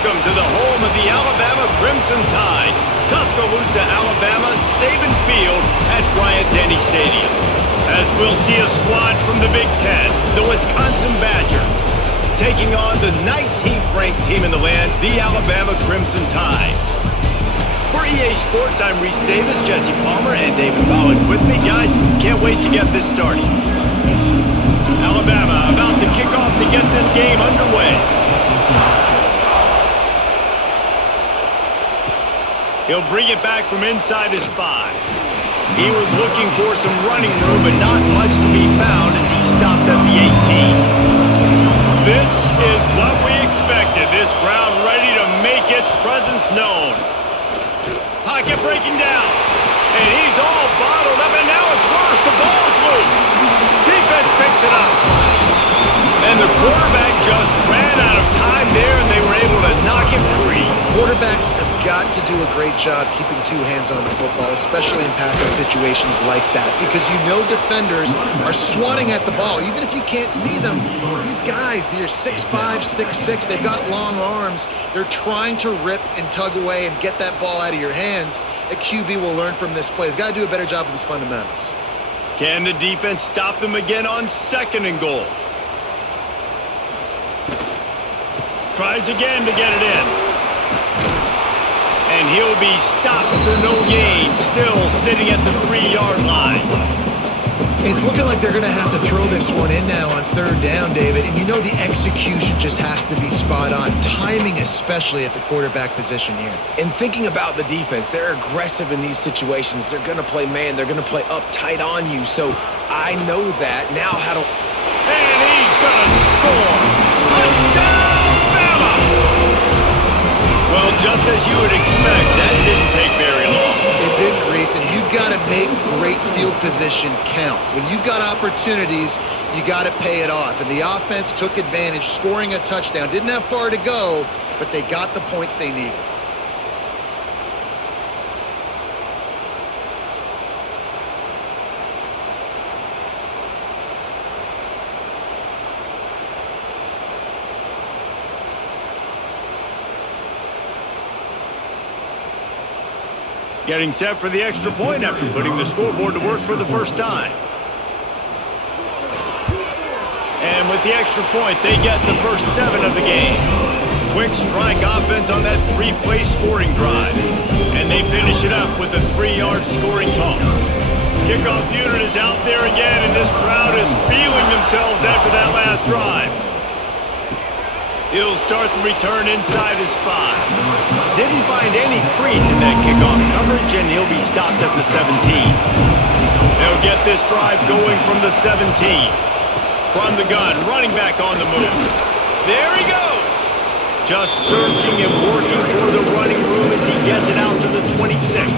Welcome to the home of the Alabama Crimson Tide, Tuscaloosa, Alabama, Saban Field at Bryant-Denny Stadium. As we'll see a squad from the Big Ten, the Wisconsin Badgers, taking on the 19th ranked team in the land, the Alabama Crimson Tide. For EA Sports, I'm Reese Davis, Jesse Palmer, and David Collins with me. Guys, can't wait to get this started. Alabama about to kick off to get this game underway. He'll bring it back from inside his 5. He was looking for some running room, but not much to be found as he stopped at the 18. This is what we expected. This crowd ready to make its presence known. Pocket breaking down. And he's all bottled up, and now it's worse. The ball's loose. Defense picks it up. And the quarterback just ran out of time there, and they were able to knock it free. Quarterbacks have got to do a great job keeping two hands on the football, especially in passing situations like that, because you know defenders are swatting at the ball. Even if you can't see them, these guys, they're 6'5", 6'6", they've got long arms. They're trying to rip and tug away and get that ball out of your hands. A QB will learn from this play. He's got to do a better job with his fundamentals. Can the defense stop them again on 2nd and goal? Tries again to get it in. And he'll be stopped for no gain, still sitting at the 3-yard line. It's looking like they're going to have to throw this one in now on 3rd down, David. And you know the execution just has to be spot on. Timing especially at the quarterback position here. And thinking about the defense, they're aggressive in these situations. They're going to play man. They're going to play up tight on you. So I know that. Now how to... And he's going to score. Touchdown! Well, just as you would expect, that didn't take very long. It didn't, Reese, and you've got to make great field position count. When you've got opportunities, you got to pay it off. And the offense took advantage, scoring a touchdown. Didn't have far to go, but they got the points they needed. Getting set for the extra point after putting the scoreboard to work for the first time. And with the extra point, they get the first 7 of the game. Quick strike offense on that 3-play scoring drive. And they finish it up with a 3-yard scoring toss. Kickoff unit is out there again, and this crowd is feeling themselves after that last drive. He'll start the return inside his 5. Didn't find any crease in that kickoff coverage, and he'll be stopped at the 17. They'll get this drive going from the 17. From the gun, running back on the move. There he goes! Just searching and working for the running room as he gets it out to the 26.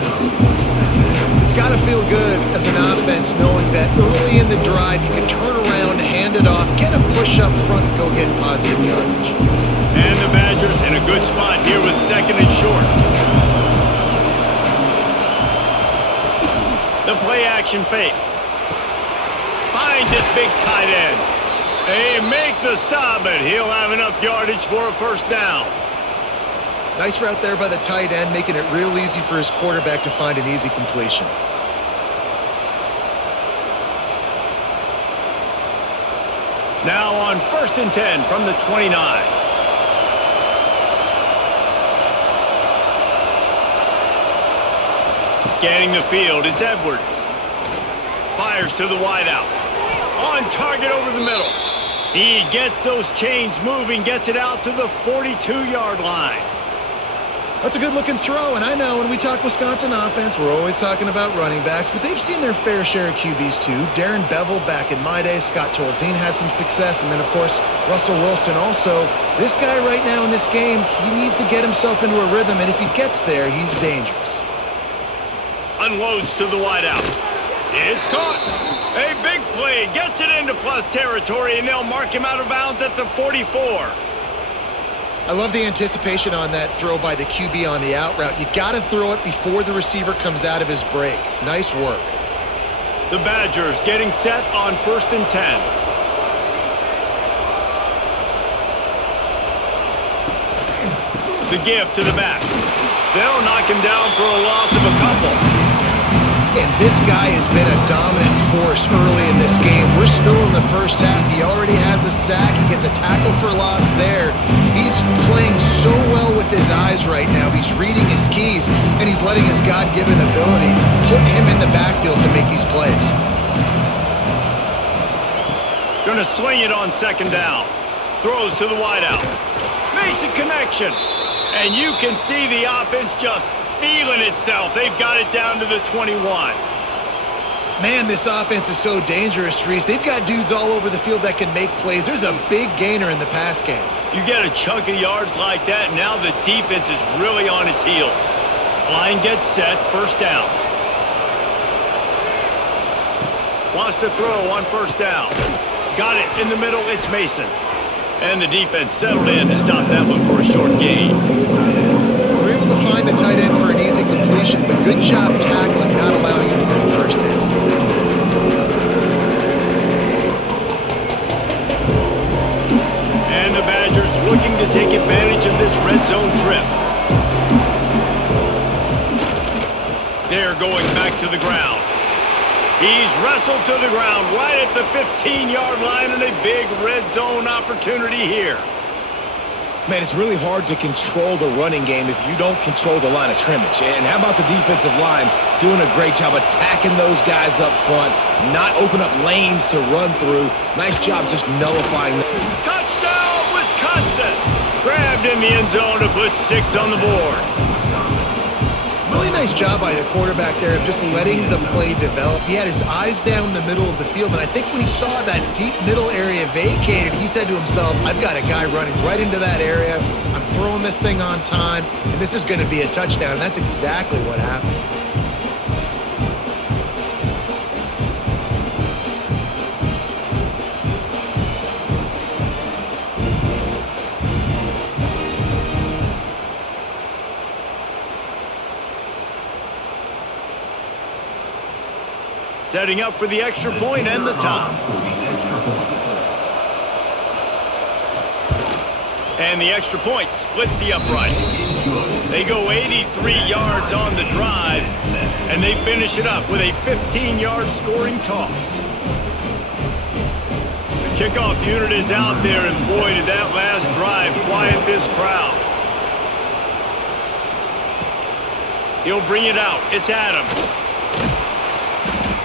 It's got to feel good as an offense knowing that early in the drive you can turn around, hand it off, get a push up front, and go get positive yardage. And the Badgers in a good spot here with 2nd and short. The play action fake. Finds this big tight end. They make the stop, but he'll have enough yardage for a first down. Nice route there by the tight end, making it real easy for his quarterback to find an easy completion. Now on 1st and 10 from the 29. Scanning the field, it's Edwards. Fires to the wideout. On target over the middle. He gets those chains moving, gets it out to the 42-yard line. That's a good-looking throw, and I know when we talk Wisconsin offense, we're always talking about running backs, but they've seen their fair share of QBs too. Darren Bevel back in my day, Scott Tolzien had some success, and then, of course, Russell Wilson also. This guy right now in this game, he needs to get himself into a rhythm, and if he gets there, he's dangerous. Unloads to the wideout. It's caught. A big play. Gets it into plus territory, and they'll mark him out of bounds at the 44. I love the anticipation on that throw by the QB on the out route. You got to throw it before the receiver comes out of his break. Nice work. The Badgers getting set on 1st and 10. The give to the back. They'll knock him down for a loss of a couple. And this guy has been a dominant force early in this game. We're still in the first half. He already has a sack. He gets a tackle for loss there. He's playing so well with his eyes right now. He's reading his keys, and he's letting his God-given ability put him in the backfield to make these plays. Gonna swing it on second down. Throws to the wideout. Makes a connection. And you can see the offense just feeling itself. They've got it down to the 21. Man, this offense is so dangerous, Reese. They've got dudes all over the field that can make plays. There's a big gainer in the pass game. You get a chunk of yards like that, now the defense is really on its heels. Line gets set, first down. Wants to throw on first down. Got it in the middle, it's Mason. And the defense settled in to stop that one for a short gain. We're able to find the tight end for an easy completion, but good job tackling, not allowing him to get the first down. And the Badgers looking to take advantage of this red zone trip. They're going back to the ground. He's wrestled to the ground right at the 15-yard line, and a big red zone opportunity here. Man, it's really hard to control the running game if you don't control the line of scrimmage. And how about the defensive line doing a great job attacking those guys up front, not open up lanes to run through. Nice job just nullifying them. Touchdown, Wisconsin! Grabbed in the end zone to put 6 on the board. Really nice job by the quarterback there of just letting the play develop. He had his eyes down the middle of the field, and I think when he saw that deep middle area vacated, he said to himself, I've got a guy running right into that area. I'm throwing this thing on time, and this is going to be a touchdown. And that's exactly what happened. Setting up for the extra point and the top. And the extra point splits the uprights. They go 83 yards on the drive, and they finish it up with a 15-yard scoring toss. The kickoff unit is out there, and boy, did that last drive quiet this crowd. He'll bring it out. It's Adams.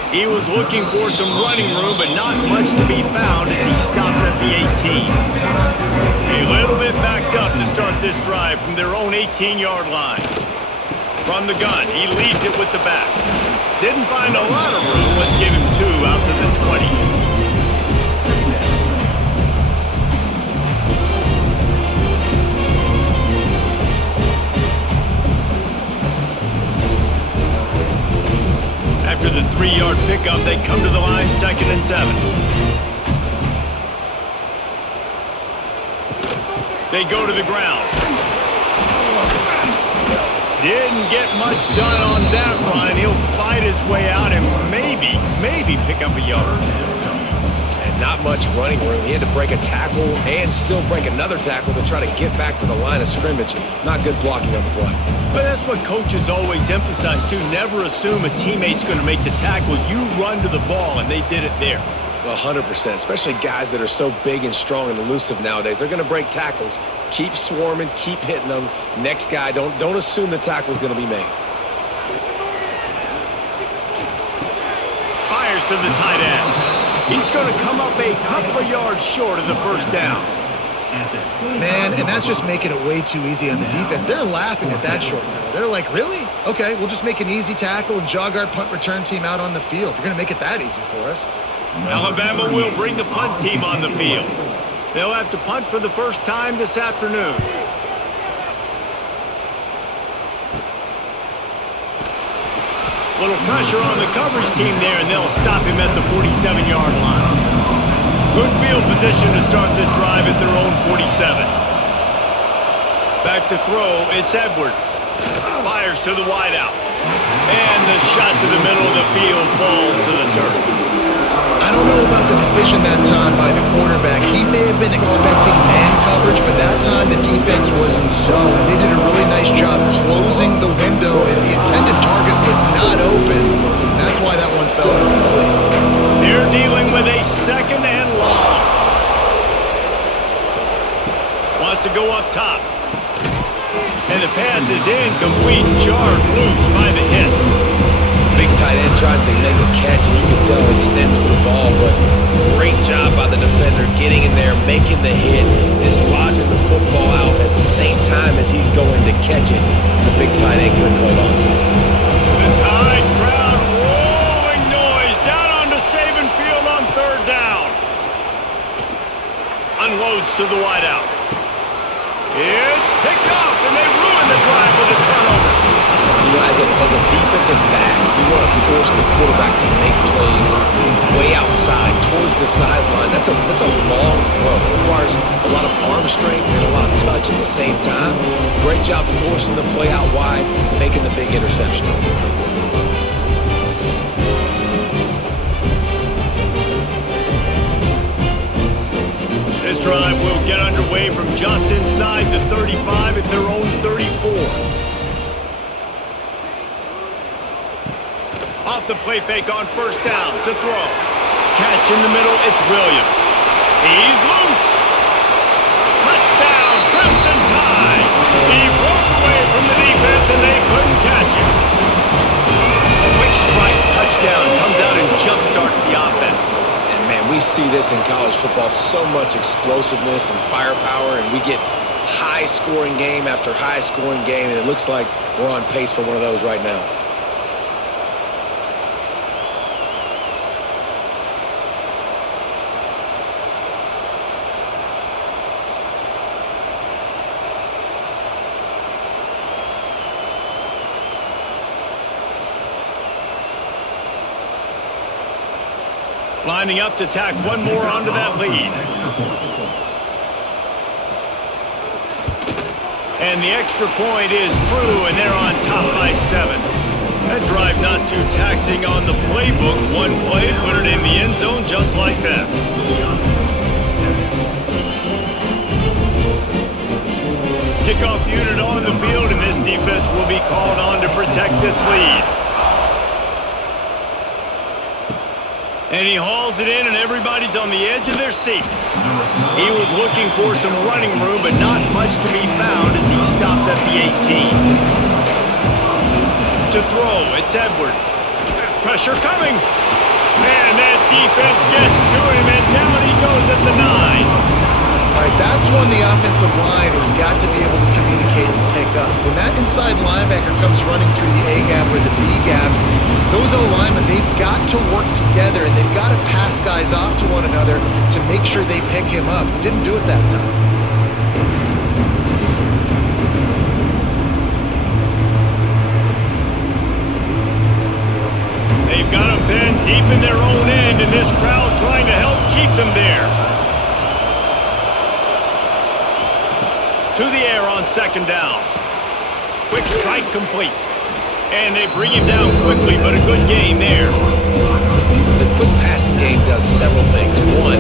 He was looking for some running room, but not much to be found as he stopped at the 18. A little bit backed up to start this drive from their own 18-yard line. From the gun, he leads it with the back. Didn't find a lot of room. Let's give him 2 out to the 20. After the 3-yard pickup, they come to the line, 2nd and 7. They go to the ground. Didn't get much done on that run. He'll fight his way out and maybe pick up a yard. And not much running room. He had to break a tackle and still break another tackle to try to get back to the line of scrimmage. Not good blocking on the play. But that's what coaches always emphasize, too. Never assume a teammate's going to make the tackle. You run to the ball, and they did it there. 100%, especially guys that are so big and strong and elusive nowadays. They're going to break tackles. Keep swarming, keep hitting them. Next guy, don't assume the tackle's going to be made. Fires to the tight end. He's going to come up a couple of yards short of the first down. Man, and that's just making it way too easy on the defense. They're laughing at that shortcut. They're like, really? Okay, we'll just make an easy tackle and jog our punt return team out on the field. You're going to make it that easy for us. Alabama will bring the punt team on the field. They'll have to punt for the first time this afternoon. Little pressure on the coverage team there, and they'll stop him at the 47-yard line. Good field position to start this drive at their own 47. Back to throw, it's Edwards. Fires to the wideout. And the shot to the middle of the field falls to the turf. I don't know about the decision that time by the quarterback. He may have been expecting man coverage, but that time the defense was in zone. They did a really nice job closing the window, and the intended target was not open. That's why that one fell incomplete. They're dealing with a second and long. Wants to go up top. And the pass is incomplete, jarred loose by the hit. Big tight end tries to make a catch, and you can tell he extends for the ball, but great job by the defender getting in there, making the hit, dislodging the football out at the same time as he's going to catch it. The big tight end couldn't hold on to it. The Tide crowd rolling noise down onto Saban Field on third down. Unloads to the wideout. It's picked off, and they ruin the drive with a turnover. You know, as a defensive back, you want to force the quarterback to make plays way outside, towards the sideline. That's a long throw. It requires a lot of arm strength and a lot of touch at the same time. Great job forcing the play out wide, making the big interception. This drive will get underway from just inside the 35 at their own 34. Off the play fake on first down to throw. Catch in the middle, it's Williams. He's loose. Touchdown, Crimson Tide. He broke away from the defense and they couldn't catch him. Quick strike touchdown comes out and jumpstarts the offense. Man, we see this in college football, so much explosiveness and firepower, and we get high-scoring game after high-scoring game, and it looks like we're on pace for one of those right now. Lining up to tack one more onto that lead. And the extra point is true, and they're on top by 7. That drive not too taxing on the playbook. One play, put it in the end zone just like that. Kickoff unit on the field, and this defense will be called on to protect this lead. And he hauls it in, and everybody's on the edge of their seats. He was looking for some running room, but not much to be found as he stopped at the 18. To throw, it's Edwards. Pressure coming. Man, that defense gets to him, and down he goes at the 9. All right, that's when the offensive line has got to be able to communicate and pick up. When that inside linebacker comes running through the A gap or the B gap, those O-linemen, they've got to work together, and they've got to pass guys off to one another to make sure they pick him up. He didn't do it that time. They've got him pinned deep in their own end, and this crowd trying to help keep them there. To the air on second down. Quick strike complete. And they bring him down quickly, but a good game there. The quick passing game does several things. One,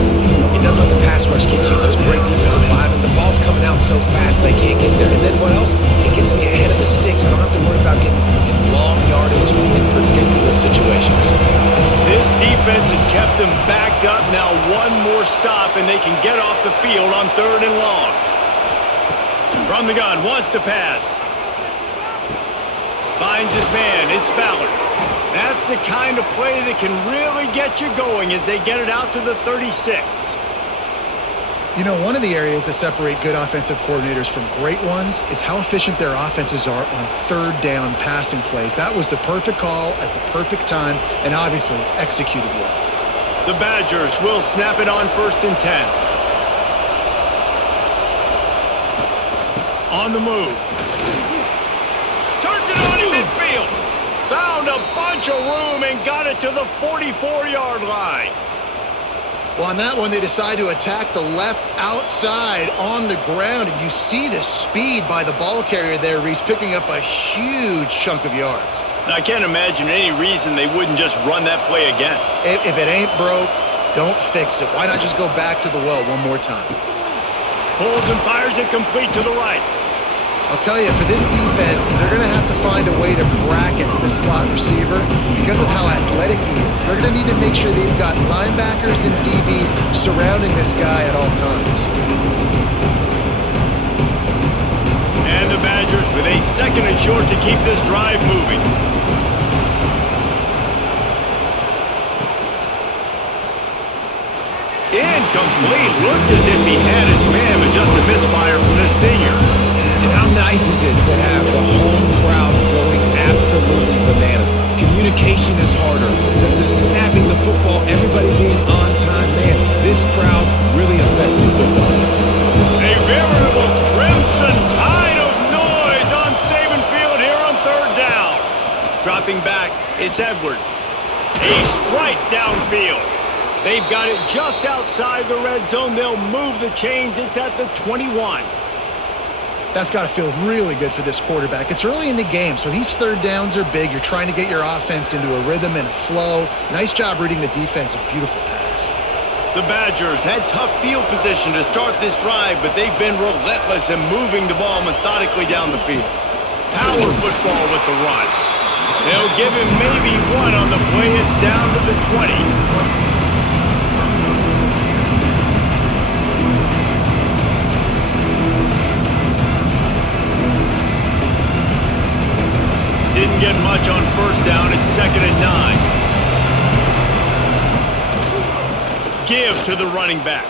it doesn't let the pass rush get you. There's great defensive linemen. The ball's coming out so fast they can't get there. And then what else? It gets me ahead of the sticks. I don't have to worry about getting in long yardage in predictable situations. This defense has kept them backed up. Now one more stop, and they can get off the field on third and long. From the gun, wants to pass. Finds his man, it's Ballard. That's the kind of play that can really get you going as they get it out to the 36. You know, one of the areas that separate good offensive coordinators from great ones is how efficient their offenses are on third down passing plays. That was the perfect call at the perfect time and obviously executed well. The Badgers will snap it on 1st and 10. On the move. Turns it on in midfield. Found a bunch of room and got it to the 44-yard line. Well, on that one, they decide to attack the left outside on the ground, and you see the speed by the ball carrier there, Reese, picking up a huge chunk of yards. Now, I can't imagine any reason they wouldn't just run that play again. If it ain't broke, Don't fix it. Why not just go back to the well one more time? Pulls and fires it complete to the right. I'll tell you, for this defense, they're going to have to find a way to bracket this slot receiver because of how athletic he is. They're going to need to make sure they've got linebackers and DBs surrounding this guy at all times. And the Badgers with a 2nd and short to keep this drive moving. Incomplete. Looked as if he had his man, but just a misfire from this senior. And how nice is it to have the home crowd going absolutely bananas? Communication is harder. They're snapping the football, everybody being on time. Man, this crowd really affected the football game. A veritable crimson tide of noise on Saban Field here on 3rd down. Dropping back, it's Edwards. A strike downfield. They've got it just outside the red zone. They'll move the chains. It's at the 21. That's got to feel really good for this quarterback. It's early in the game, so these 3rd downs are big. You're trying to get your offense into a rhythm and a flow. Nice job reading the defense. A beautiful pass. The Badgers had tough field position to start this drive, but they've been relentless in moving the ball methodically down the field. Power football with the run. They'll give him maybe one on the play. It's down to the 20. Didn't get much on 1st down. It's 2nd and 9. Give to the running back.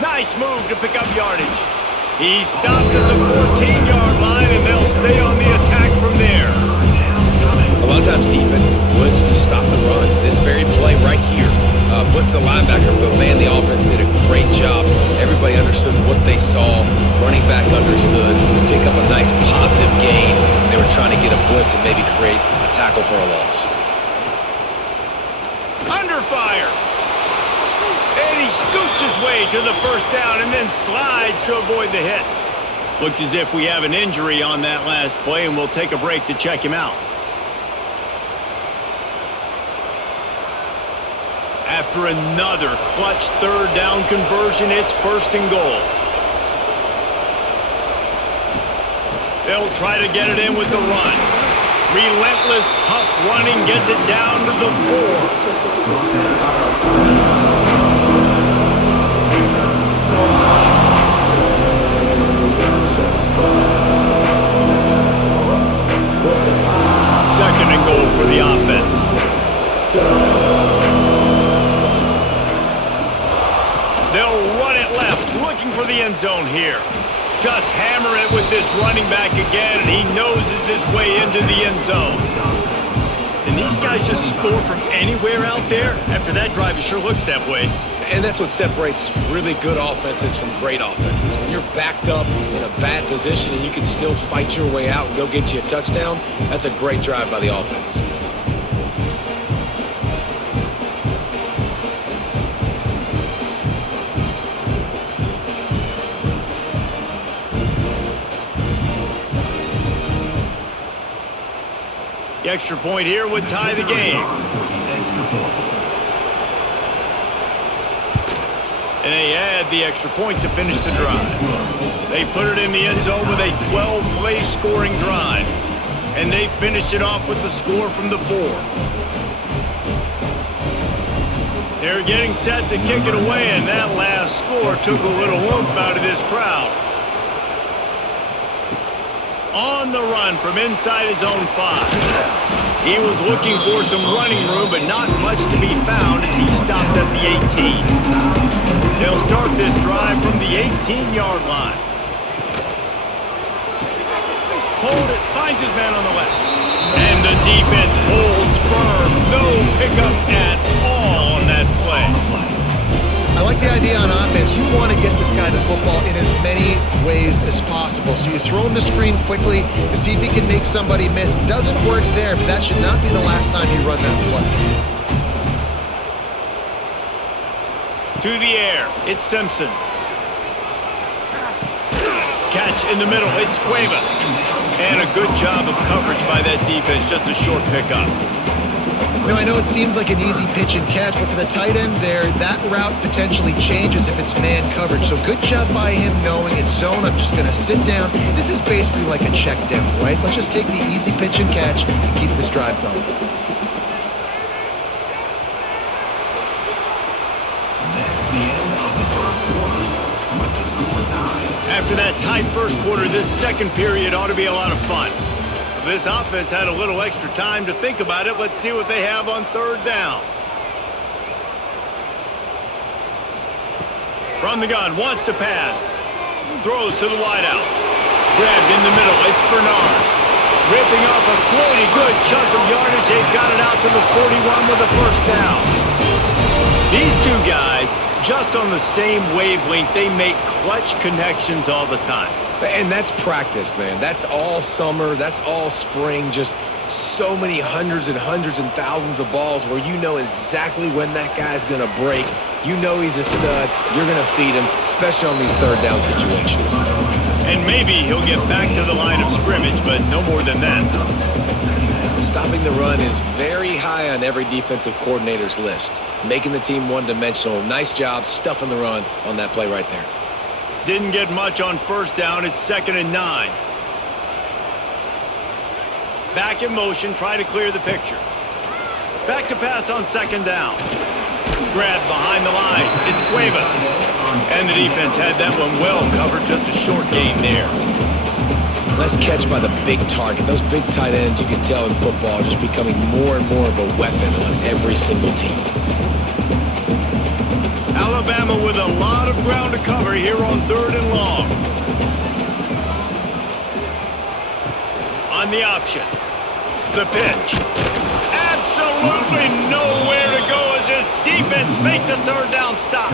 Nice move to pick up yardage. He stopped at the 14-yard line, and they'll stay on the attack from there. A lot of times defenses blitz to stop the run. This very play right here, blitz the linebacker, but man, the offense did a great job. Everybody understood what they saw. Running back understood. Pick up a nice positive gain. And they were trying to get a blitz and maybe create a tackle for a loss. Under fire. And he scoots his way to the 1st down and then slides to avoid the hit. Looks as if we have an injury on that last play, and we'll take a break to check him out. After another clutch 3rd down conversion, it's 1st and goal. They'll try to get it in with the run. Relentless, tough running gets it down to the 4. 2nd and goal for the offense. They'll run it left, looking for the end zone here. Just hammer it with this running back again, and he noses his way into the end zone. And these guys just score from anywhere out there? After that drive, it sure looks that way. And that's what separates really good offenses from great offenses. When you're backed up in a bad position and you can still fight your way out and go get you a touchdown, that's a great drive by the offense. The extra point here would tie the game. And they add the extra point to finish the drive. They put it in the end zone with a 12-play scoring drive. And they finished it off with the score from the 4. They're getting set to kick it away, and that last score took a little oomph out of this crowd. On the run from inside his own 5. He was looking for some running room, but not much to be found as he stopped at the 18. They'll start this drive from the 18-yard line. Hold it, finds his man on the left. And the defense holds firm. No pickup at all on that play. I like the idea on offense. You want to get this guy the football in as many ways as possible. So you throw him the screen quickly to see if he can make somebody miss. Doesn't work there, but that should not be the last time you run that play. To the air, it's Simpson. Catch in the middle, it's Cuevas. And a good job of coverage by that defense, just a short pickup. I know it seems like an easy pitch and catch, but for the tight end there, that route potentially changes if it's man coverage. So good job by him knowing it's zone. I'm just going to sit down. This is basically like a check down, right? Let's just take the easy pitch and catch and keep this drive going. After that tight first quarter, this second period ought to be a lot of fun. This offense had a little extra time to think about it. Let's see what they have on third down. From the gun, wants to pass. Throws to the wideout. Grabbed in the middle. It's Bernard. Ripping off a pretty good chunk of yardage. They've got it out to the 41 with a first down. These two guys, just on the same wavelength, they make clutch connections all the time. And that's practice, man. That's all summer. That's all spring. Just so many hundreds and thousands of balls where you know exactly when that guy's going to break. You know he's a stud. You're going to feed him, especially on these third down situations. And maybe he'll get back to the line of scrimmage, but no more than that. Stopping the run is very high on every defensive coordinator's list. Making the team one-dimensional. Nice job stuffing the run on that play right there. Didn't get much on first down. It's 2nd and 9. Back in motion, try to clear the picture. Back to pass on 2nd down. Grab behind the line. It's Cuevas. And the defense had that one well covered. Just a short gain there. Nice catch by the big target. Those big tight ends, you can tell in football, are just becoming more and more of a weapon on every single team. Alabama with a lot of ground to cover here on 3rd and long. On the option. The pitch. Absolutely nowhere to go as this defense makes a 3rd down stop.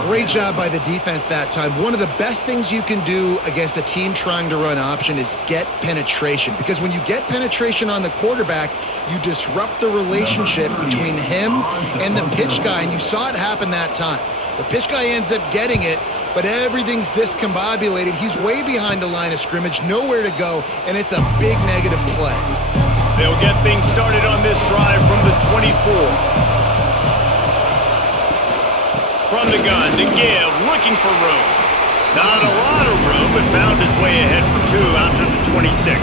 Great job by the defense that time. One of the best things you can do against a team trying to run option is get penetration. Because when you get penetration on the quarterback, you disrupt the relationship between him and the pitch guy. And you saw it happen that time. The pitch guy ends up getting it, but everything's discombobulated. He's way behind the line of scrimmage, nowhere to go, and it's a big negative play. They'll get things started on this drive from the 24. From the gun to give, looking for room. Not a lot of room, but found his way ahead for 2 out to the 26.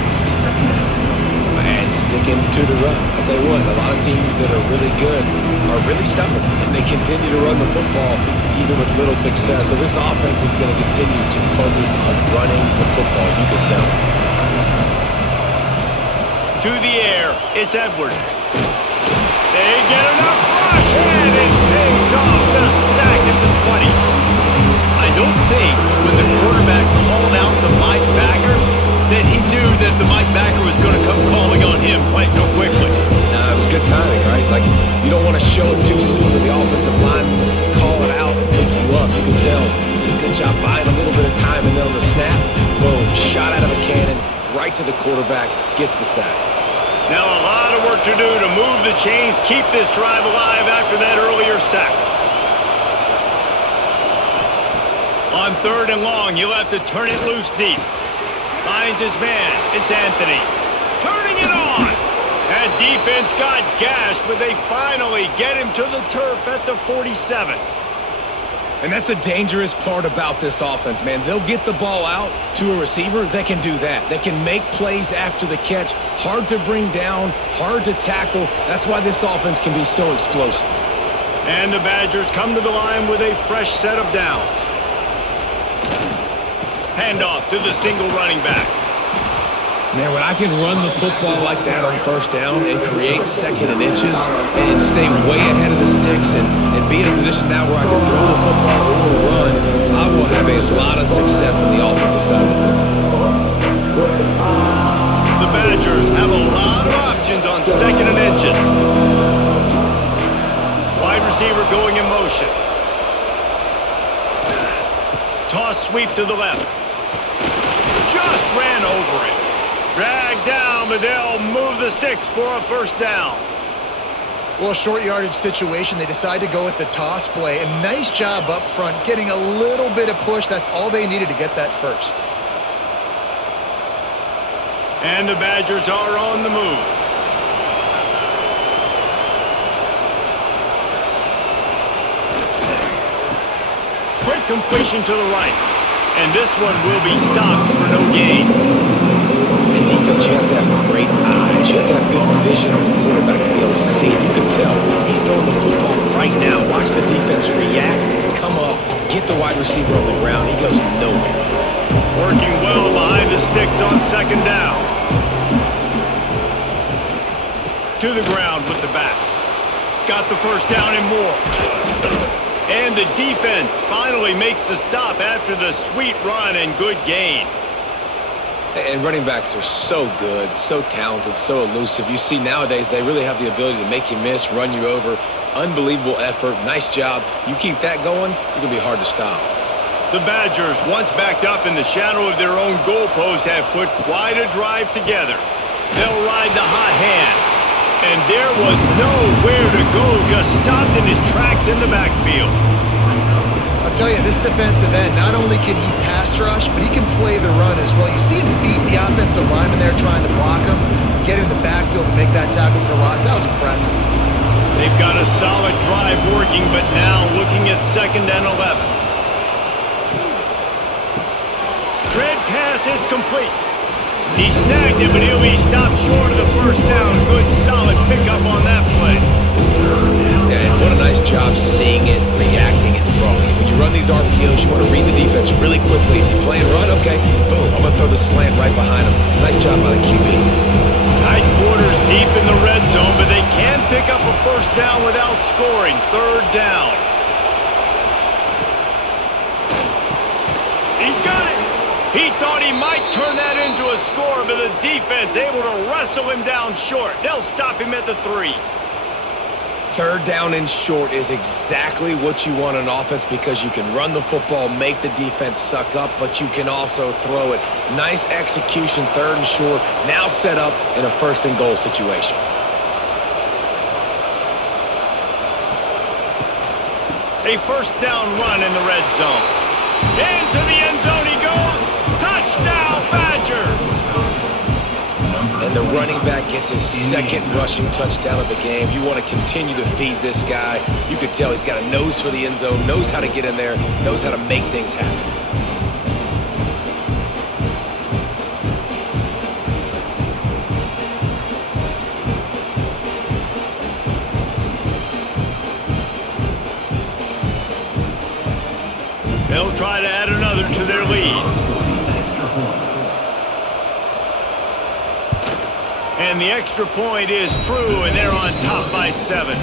And sticking to the run. I'll tell you what, a lot of teams that are really good are really stubborn, and they continue to run the football even with little success. So this offense is going to continue to focus on running the football, you can tell. To the air, it's Edwards. They get enough rush, and it pays off the sack at the 20. I don't think when the quarterback called out the Mike backer that he knew that the Mike backer was going to come calling on him quite so quickly. Nah, it was good timing, right? Like, you don't want to show it too soon when the offensive line call it out and pick you up. You can tell. Did a good job buying a little bit of time, and then on the snap, boom, shot out of a cannon, right to the quarterback, gets the sack. Now a lot of work to do to move the chains, keep this drive alive after that earlier sack. On 3rd and long, he'll have to turn it loose deep. Finds his man. It's Anthony. Turning it on. That defense got gashed, but they finally get him to the turf at the 47. And that's the dangerous part about this offense, man. They'll get the ball out to a receiver. They can do that. They can make plays after the catch. Hard to bring down, hard to tackle. That's why this offense can be so explosive. And the Badgers come to the line with a fresh set of downs. Handoff to the single running back. Man, when I can run the football like that on first down and create 2nd and inches and stay way ahead of the sticks and be in a position now where I can throw the football or run, I will have a lot of success on the offensive side of the football. The Badgers have a lot of options on 2nd and inches. Wide receiver going in motion. Toss sweep to the left. Just ran over it. Dragged down, but they'll move the sticks for a first down. Well, a short yardage situation, they decide to go with the toss play. And nice job up front, getting a little bit of push. That's all they needed to get that first. And the Badgers are on the move. Short completion to the right. And this one will be stopped for no gain. In defense, you have to have great eyes. You have to have good vision on the quarterback to be able to see it. You can tell he's throwing the football right now. Watch the defense react, come up, get the wide receiver on the ground. He goes nowhere. Working well behind the sticks on second down. To the ground with the back. Got the first down and more. And the defense finally makes the stop after the sweet run and good gain. And running backs are so good, so talented, so elusive. You see nowadays they really have the ability to make you miss, run you over. Unbelievable effort. Nice job. You keep that going, you're going to be hard to stop. The Badgers, once backed up in the shadow of their own goalpost, have put quite a drive together. They'll ride the hot hand. And there was nowhere to go, just stopped in his tracks in the backfield. I'll tell you, this defensive end, not only can he pass rush, but he can play the run as well. You see him beat the offensive lineman there trying to block him, get in the backfield to make that tackle for loss. That was impressive. They've got a solid drive working, but now looking at 2nd and 11. Red pass, it's complete. He snagged it, but he'll be stopped short of the first down. Good, solid pickup on that play. Yeah, and what a nice job seeing it, reacting, and throwing it. When you run these RPOs, you want to read the defense really quickly. Is he playing run? Okay, boom, I'm going to throw the slant right behind him. Nice job by the QB. Tight quarters deep in the red zone, but they can pick up a first down without scoring. 3rd down. He's got it. He thought he might turn that into a score, but the defense able to wrestle him down short. They'll stop him at the 3. 3rd down and short is exactly what you want on offense because you can run the football, make the defense suck up, but you can also throw it. Nice execution, 3rd and short, now set up in a 1st and goal situation. A first down run in the red zone. Into the end zone he goes. Touchdown, Badgers! And the running back gets his 2nd rushing touchdown of the game. You want to continue to feed this guy. You can tell he's got a nose for the end zone, knows how to get in there, knows how to make things happen. They'll try to add another to their lead. And the extra point is true, and they're on top by 7.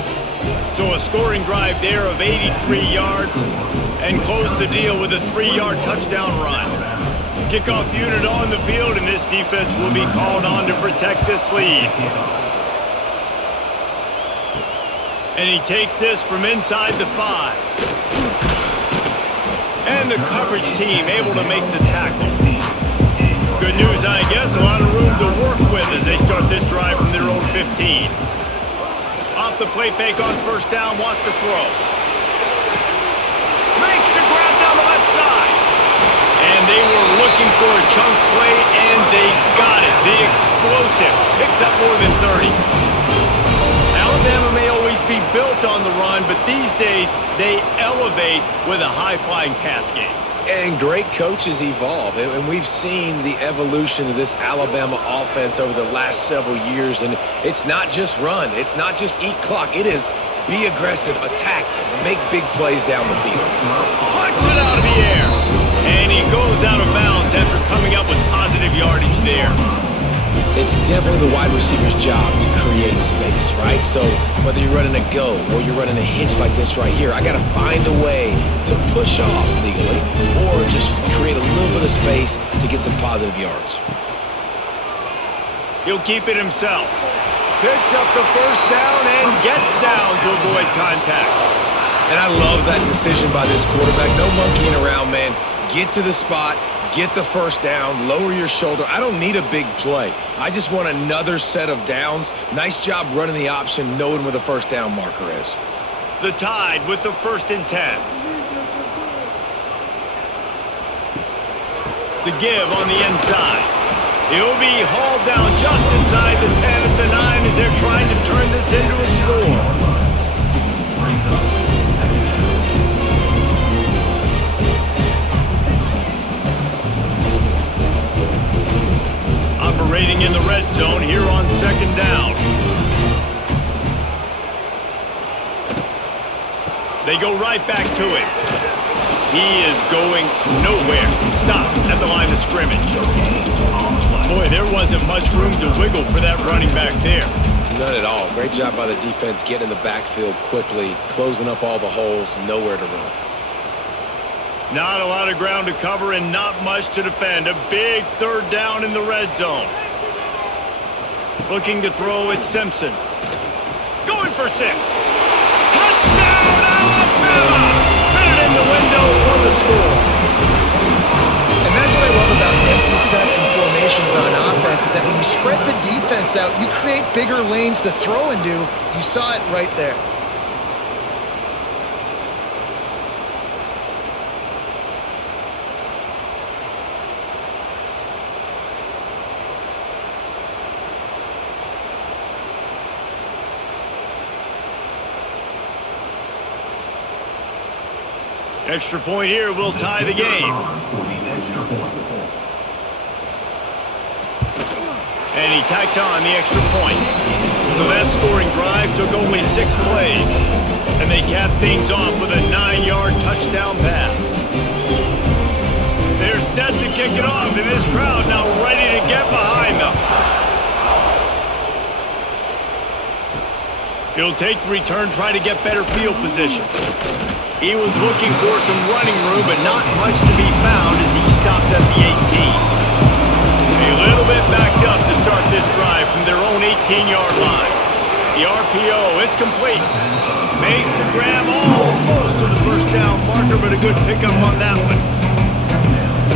So a scoring drive there of 83 yards, and close the deal with a 3-yard touchdown run. Kickoff unit on the field, and this defense will be called on to protect this lead. And he takes this from inside the 5. And the coverage team able to make the tackle. Good news, I guess. A lot of room to work with as they start this drive from their own 15. Off the play fake on first down, wants to throw. Makes the grab down the left side. And they were looking for a chunk play, and they got it. The explosive picks up more than 30. Alabama may always be built on the run, but these days they elevate with a high-flying pass game. And great coaches evolve, and we've seen the evolution of this Alabama offense over the last several years, and it's not just run, it's not just eat clock, it is be aggressive, attack, make big plays down the field. Puts it out of the air, and he goes out of bounds after coming up with positive yardage there. It's definitely the wide receiver's job to create space, right? So whether you're running a go or you're running a hitch like this right here, I got to find a way to push off legally or just create a little bit of space to get some positive yards. He'll keep it himself. Picks up the first down and gets down to avoid contact. And I love that decision by this quarterback. No monkeying around, man. Get to the spot. Get the first down, lower your shoulder. I don't need a big play. I just want another set of downs. Nice job running the option, knowing where the first down marker is. The Tide with the 1st and 10. The give on the inside. He'll be hauled down just inside the 10 at the 9 as they're trying to turn this into a score. operating in the red zone here on second down. They go right back to him. He is going nowhere. Stop at the line of scrimmage. Boy, there wasn't much room to wiggle for that running back there. None at all. Great job by the defense getting in the backfield quickly, closing up all the holes, nowhere to run. Not a lot of ground to cover and not much to defend. A big third down in the red zone. Looking to throw at Simpson. Going for 6. Touchdown, Alabama! Fit it in the window for the score. And that's what I love about empty sets and formations on offense is that when you spread the defense out, you create bigger lanes to throw into. You saw it right there. Extra point here will tie the game. And he tacked on the extra point. So that scoring drive took only 6 plays. And they capped things off with a 9-yard touchdown pass. They're set to kick it off, and this crowd now ready to get behind them. He'll take the return, try to get better field position. He was looking for some running room, but not much to be found as he stopped at the 18. A little bit backed up to start this drive from their own 18-yard line. The RPO, it's complete. Makes the grab almost to the first down marker, but a good pickup on that one.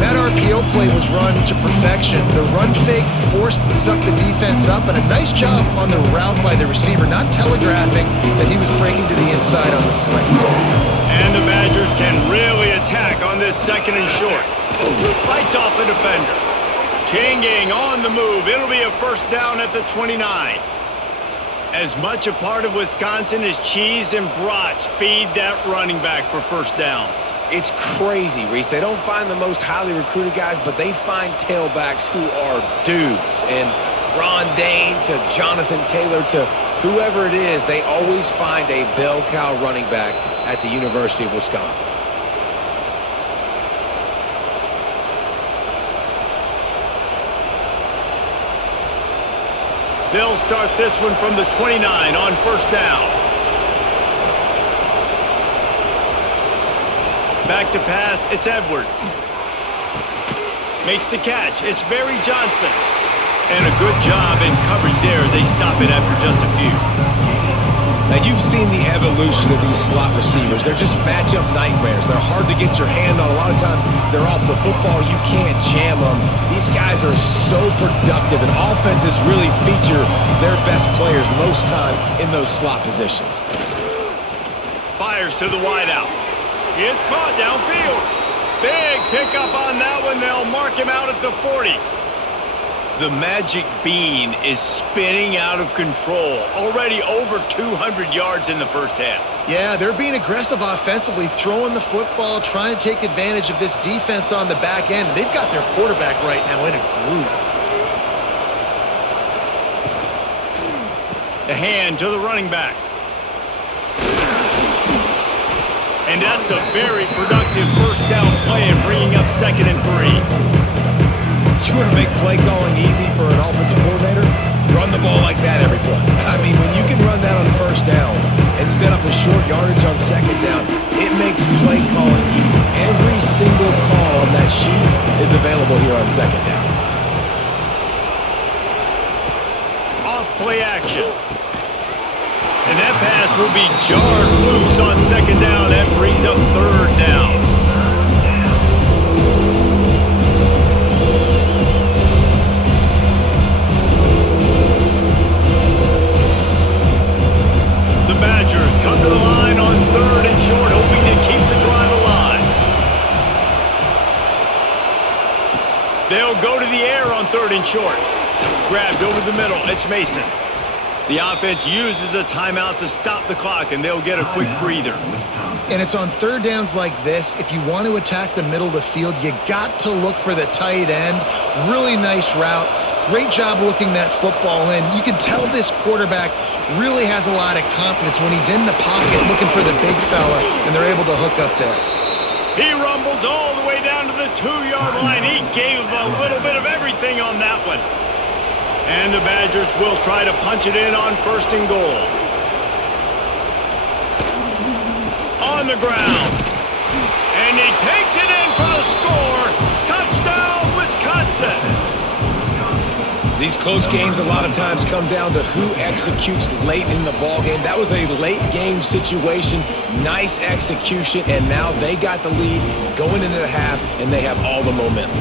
That RPO play was run to perfection. The run fake forced and sucked the defense up, and a nice job on the route by the receiver, not telegraphing that he was breaking to the inside on the slant. And the Badgers can really attack on this second and short. Fights off a defender. Changing on the move. It'll be a first down at the 29. As much a part of Wisconsin as cheese and brats feed that running back for first downs. It's crazy, Reese. They don't find the most highly recruited guys, but they find tailbacks who are dudes. And Ron Dane to Jonathan Taylor to whoever it is, they always find a bell cow running back at the University of Wisconsin. They'll start this one from the 29 on first down. Back to pass, it's Edwards. Makes the catch, it's Barry Johnson. And a good job in coverage there as they stop it after just a few. Now, you've seen the evolution of these slot receivers. They're just matchup nightmares. They're hard to get your hand on. A lot of times, they're off the football. You can't jam them. These guys are so productive, and offenses really feature their best players most time in those slot positions. Fires to the wideout. It's caught downfield. Big pickup on that one. They'll mark him out at the 40. The magic bean is spinning out of control. Already over 200 yards in the first half. Yeah, they're being aggressive offensively, throwing the football, trying to take advantage of this defense on the back end. They've got their quarterback right now in a groove. The hand to the running back. And that's a very productive first down play and bringing up 2nd and 3. You want to make play calling easy for an offensive coordinator? Run the ball like that every play. I mean, when you can run that on first down and set up a short yardage on second down, it makes play calling easy. Every single call on that sheet is available here on second down. Off play action. And that pass will be jarred loose on second down. That brings up third down. The Badgers come to the line on 3rd and short, hoping to keep the drive alive. They'll go to the air on 3rd and short. Grabbed over the middle. It's Mason. The offense uses a timeout to stop the clock, and they'll get a quick breather. And it's on third downs like this. If you want to attack the middle of the field, you got to look for the tight end. Really nice route. Great job looking that football in. You can tell this quarterback really has a lot of confidence when he's in the pocket looking for the big fella, and they're able to hook up there. He rumbles all the way down to the 2-yard line. He gave him a little bit of everything on that one. And the Badgers will try to punch it in on 1st and goal. On the ground. And he takes it in for the score. Touchdown, Wisconsin. These close games a lot of times come down to who executes late in the ballgame. That was a late game situation, nice execution, and now they got the lead going into the half, and they have all the momentum.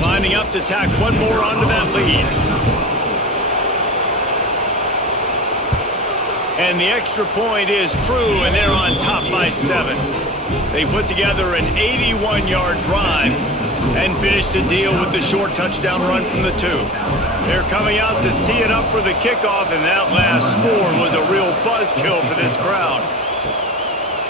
Lining up to tack one more onto that lead. And the extra point is true, and they're on top by 7. They put together an 81-yard drive and finished the deal with the short touchdown run from the 2. They're coming out to tee it up for the kickoff, and that last score was a real buzzkill for this crowd.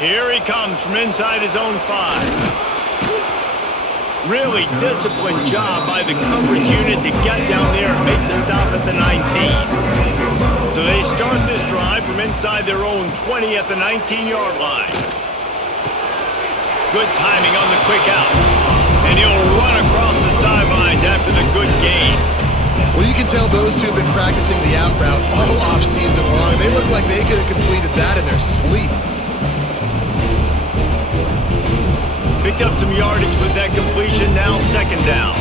Here he comes from inside his own 5. Really disciplined job by the coverage unit to get down there and make the stop at the 19. So they start this drive from inside their own 20 at the 19-yard line. Good timing on the quick out. And he'll run across the sidelines after the good gain. Well, you can tell those two have been practicing the out route all off-season long. They look like they could have completed that in their sleep. Picked up some yardage with that completion, now 2nd down.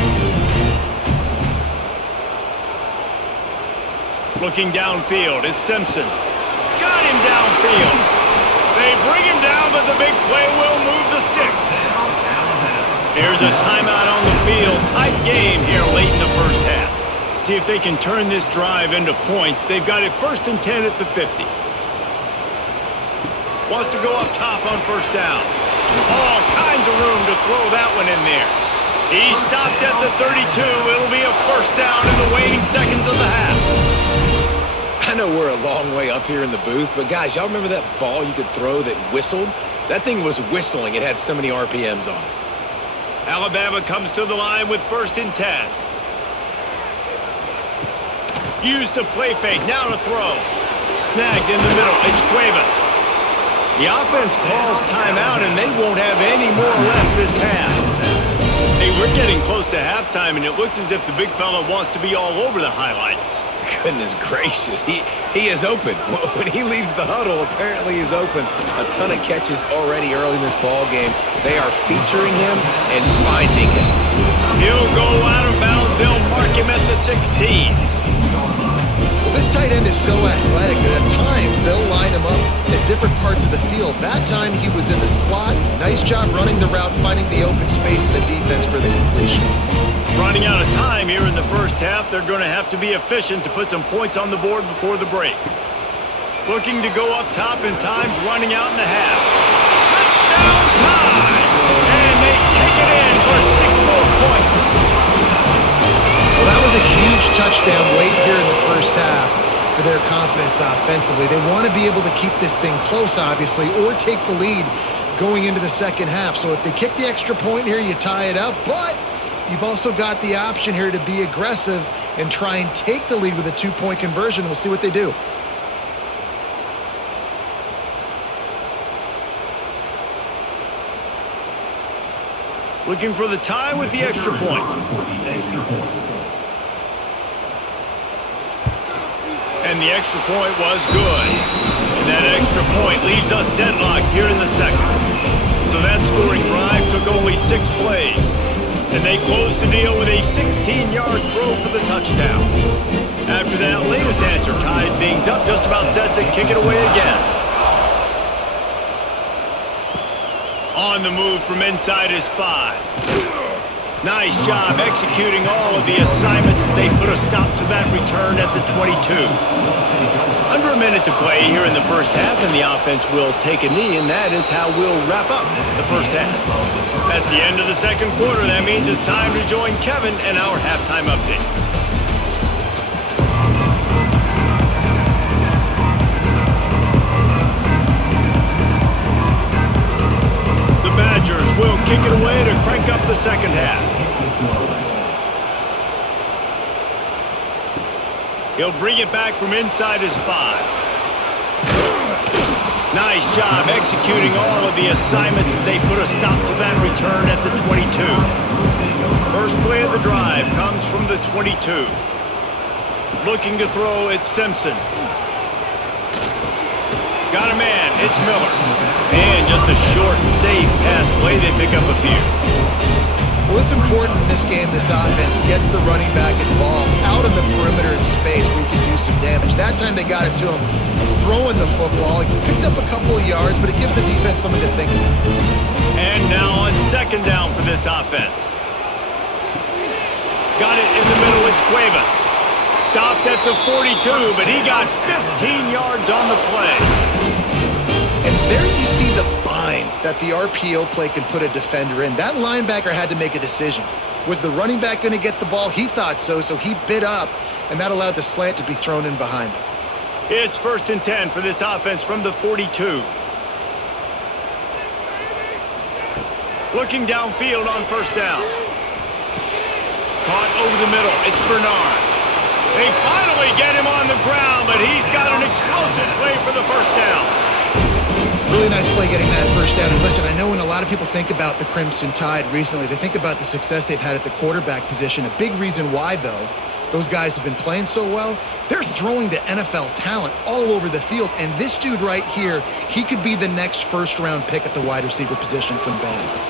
Looking downfield, it's Simpson. Got him downfield. They bring him down, but the big play will move the sticks. Here's a timeout on the field. Tight game here late in the first half. See if they can turn this drive into points. They've got it 1st and 10 at the 50. Wants to go up top on 1st down. All kinds of room to throw that one in there. He stopped at the 32. It'll be a 1st down in the waning seconds of the half. I know we're a long way up here in the booth, but guys, y'all remember that ball you could throw that whistled? That thing was whistling. It had so many RPMs on it. Alabama comes to the line with 1st and 10. Used the play fake. Now to throw. Snagged in the middle. It's Cuevas. The offense calls timeout, and they won't have any more left this half. Hey, we're getting close to halftime, and it looks as if the big fella wants to be all over the highlights. Goodness gracious, he is open. When he leaves the huddle, apparently he's open. A ton of catches already early in this ball game. They are featuring him and finding him. He'll go out of bounds. They'll mark him at the 16. Well, this tight end is so athletic that at times they'll line him up at different parts of the field. That time he was in the slot. Nice job running the route, finding the open space in the defense for the completion. Running out of time here in the first half. They're going to have to be efficient to put some points on the board before the break. Looking to go up top, and time's running out in the half. Touchdown time! And they take it in for 6 more points. Well, that was a huge touchdown late here in the first half for their confidence offensively. They want to be able to keep this thing close, obviously, or take the lead going into the second half. So if they kick the extra point here, you tie it up, but you've also got the option here to be aggressive and try and take the lead with a 2-point conversion. We'll see what they do. Looking for the tie with the extra point. And the extra point was good. And that extra point leaves us deadlocked here in the second. So that scoring drive took only 6 plays. And they closed the deal with a 16-yard throw for the touchdown. After that latest answer tied things up, just about set to kick it away again. On the move from inside his 5. Nice job executing all of the assignments as they put a stop to that return at the 22. Under a minute to play here in the first half, and the offense will take a knee, and that is how we'll wrap up the first half. That's the end of the second quarter. That means it's time to join Kevin and our halftime update. He'll bring it back from inside his 5. Nice job executing all of the assignments as they put a stop to that return at the 22. First play of the drive comes from the 22. Looking to throw, it's Simpson. Got a man, it's Miller. And just a short, safe pass play, they pick up a few. Well, it's important in this game this offense gets the running back involved out in the perimeter in space where you can do some damage. That time they got it to him throwing the football. He picked up a couple of yards, but it gives the defense something to think about. And now on second down for this offense. Got it in the middle, it's Cuevas. Stopped at the 42, but he got 15 yards on the play. And there you see the bind that the RPO play can put a defender in. That linebacker had to make a decision. Was the running back going to get the ball? He thought so he bit up, and that allowed the slant to be thrown in behind him. It's 1st and 10 for this offense from the 42. Looking downfield on first down. Caught over the middle. It's Bernard. They finally get him on the ground, but he's got an explosive play for the first down. Really nice play getting that first down. And listen, I know when a lot of people think about the Crimson Tide recently, they think about the success they've had at the quarterback position. A big reason why, though, those guys have been playing so well, they're throwing to NFL talent all over the field. And this dude right here, he could be the next first-round pick at the wide receiver position from Bend.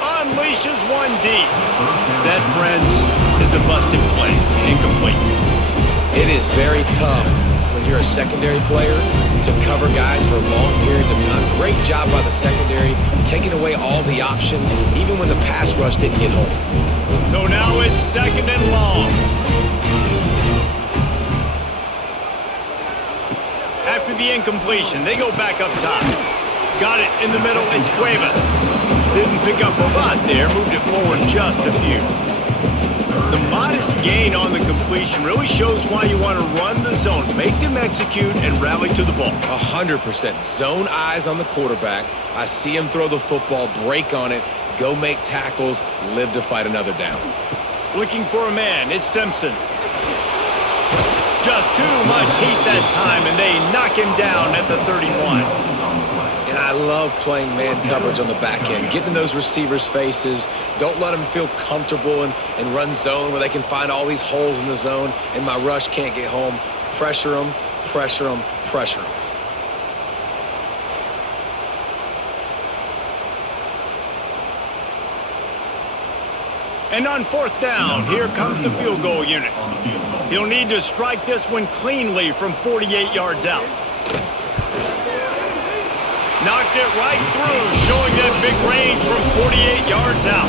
Unleashes one deep. That, friends, is a busted play. Incomplete. It is very tough when you're a secondary player to cover guys for long periods of time. Great job by the secondary, taking away all the options, even when the pass rush didn't get home. So now it's second and long. After the incompletion, they go back up top. Got it in the middle, it's Cuevas. Didn't pick up a lot there, moved it forward just a few. The modest gain on the completion really shows why you want to run the zone, make them execute, and rally to the ball. 100%. Zone eyes on the quarterback. I see him throw the football, break on it, go make tackles, live to fight another down. Looking for a man, it's Simpson. Just too much heat that time, and they knock him down at the 31. And I love playing man coverage on the back end, getting in those receivers' faces. Don't let them feel comfortable and run zone where they can find all these holes in the zone and my rush can't get home. Pressure them, pressure them, pressure them. And on fourth down, here comes the field goal unit. He'll need to strike this one cleanly from 48 yards out. Knocked it right through, showing that big range from 48 yards out.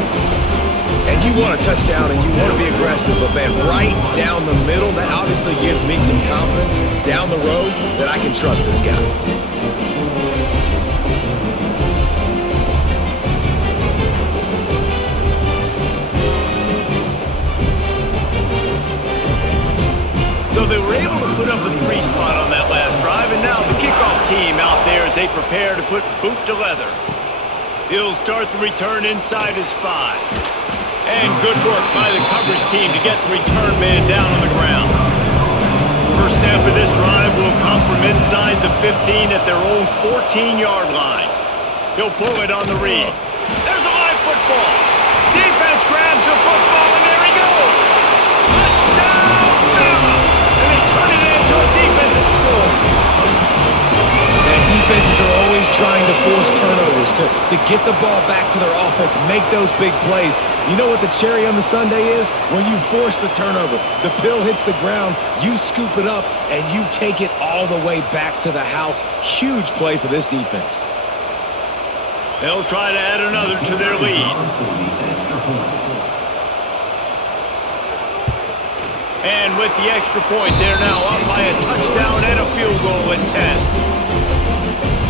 And you want a touchdown and you want to be aggressive, but man, right down the middle, that obviously gives me some confidence down the road that I can trust this guy. So they were able to put up a 3 spot on that last drive, and now the kickoff team out there as they prepare to put boot to leather. He'll start the return inside his 5. And good work by the coverage team to get the return man down on the ground. First snap of this drive will come from inside the 15 at their own 14-yard line. He'll pull it on the read. There's a live football. Defense grabs the football, and there he goes. Touchdown, Bama! And they turn it into a defensive score. And defenses are always trying to force turnovers, to get the ball back to their offense, make those big plays. You know what the cherry on the sundae is? When you force the turnover, the pill hits the ground, you scoop it up, and you take it all the way back to the house. Huge play for this defense. They'll try to add another to their lead. And with the extra point, they're now up by a touchdown and a field goal at 10.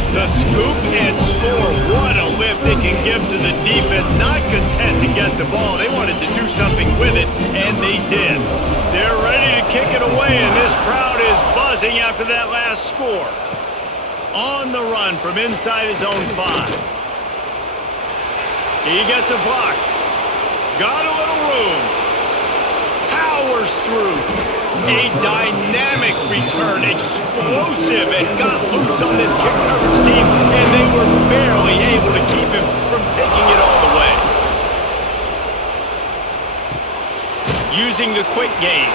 The scoop and score, what a lift it can give to the defense. Not content to get the ball, they wanted to do something with it, and they did. They're ready to kick it away, and this crowd is buzzing after that last score. On the run from inside his own 5. He gets a block. Got a little room. How powers through. A dynamic return, explosive, and got loose on this kick coverage team, and they were barely able to keep him from taking it all the way. Using the quick game,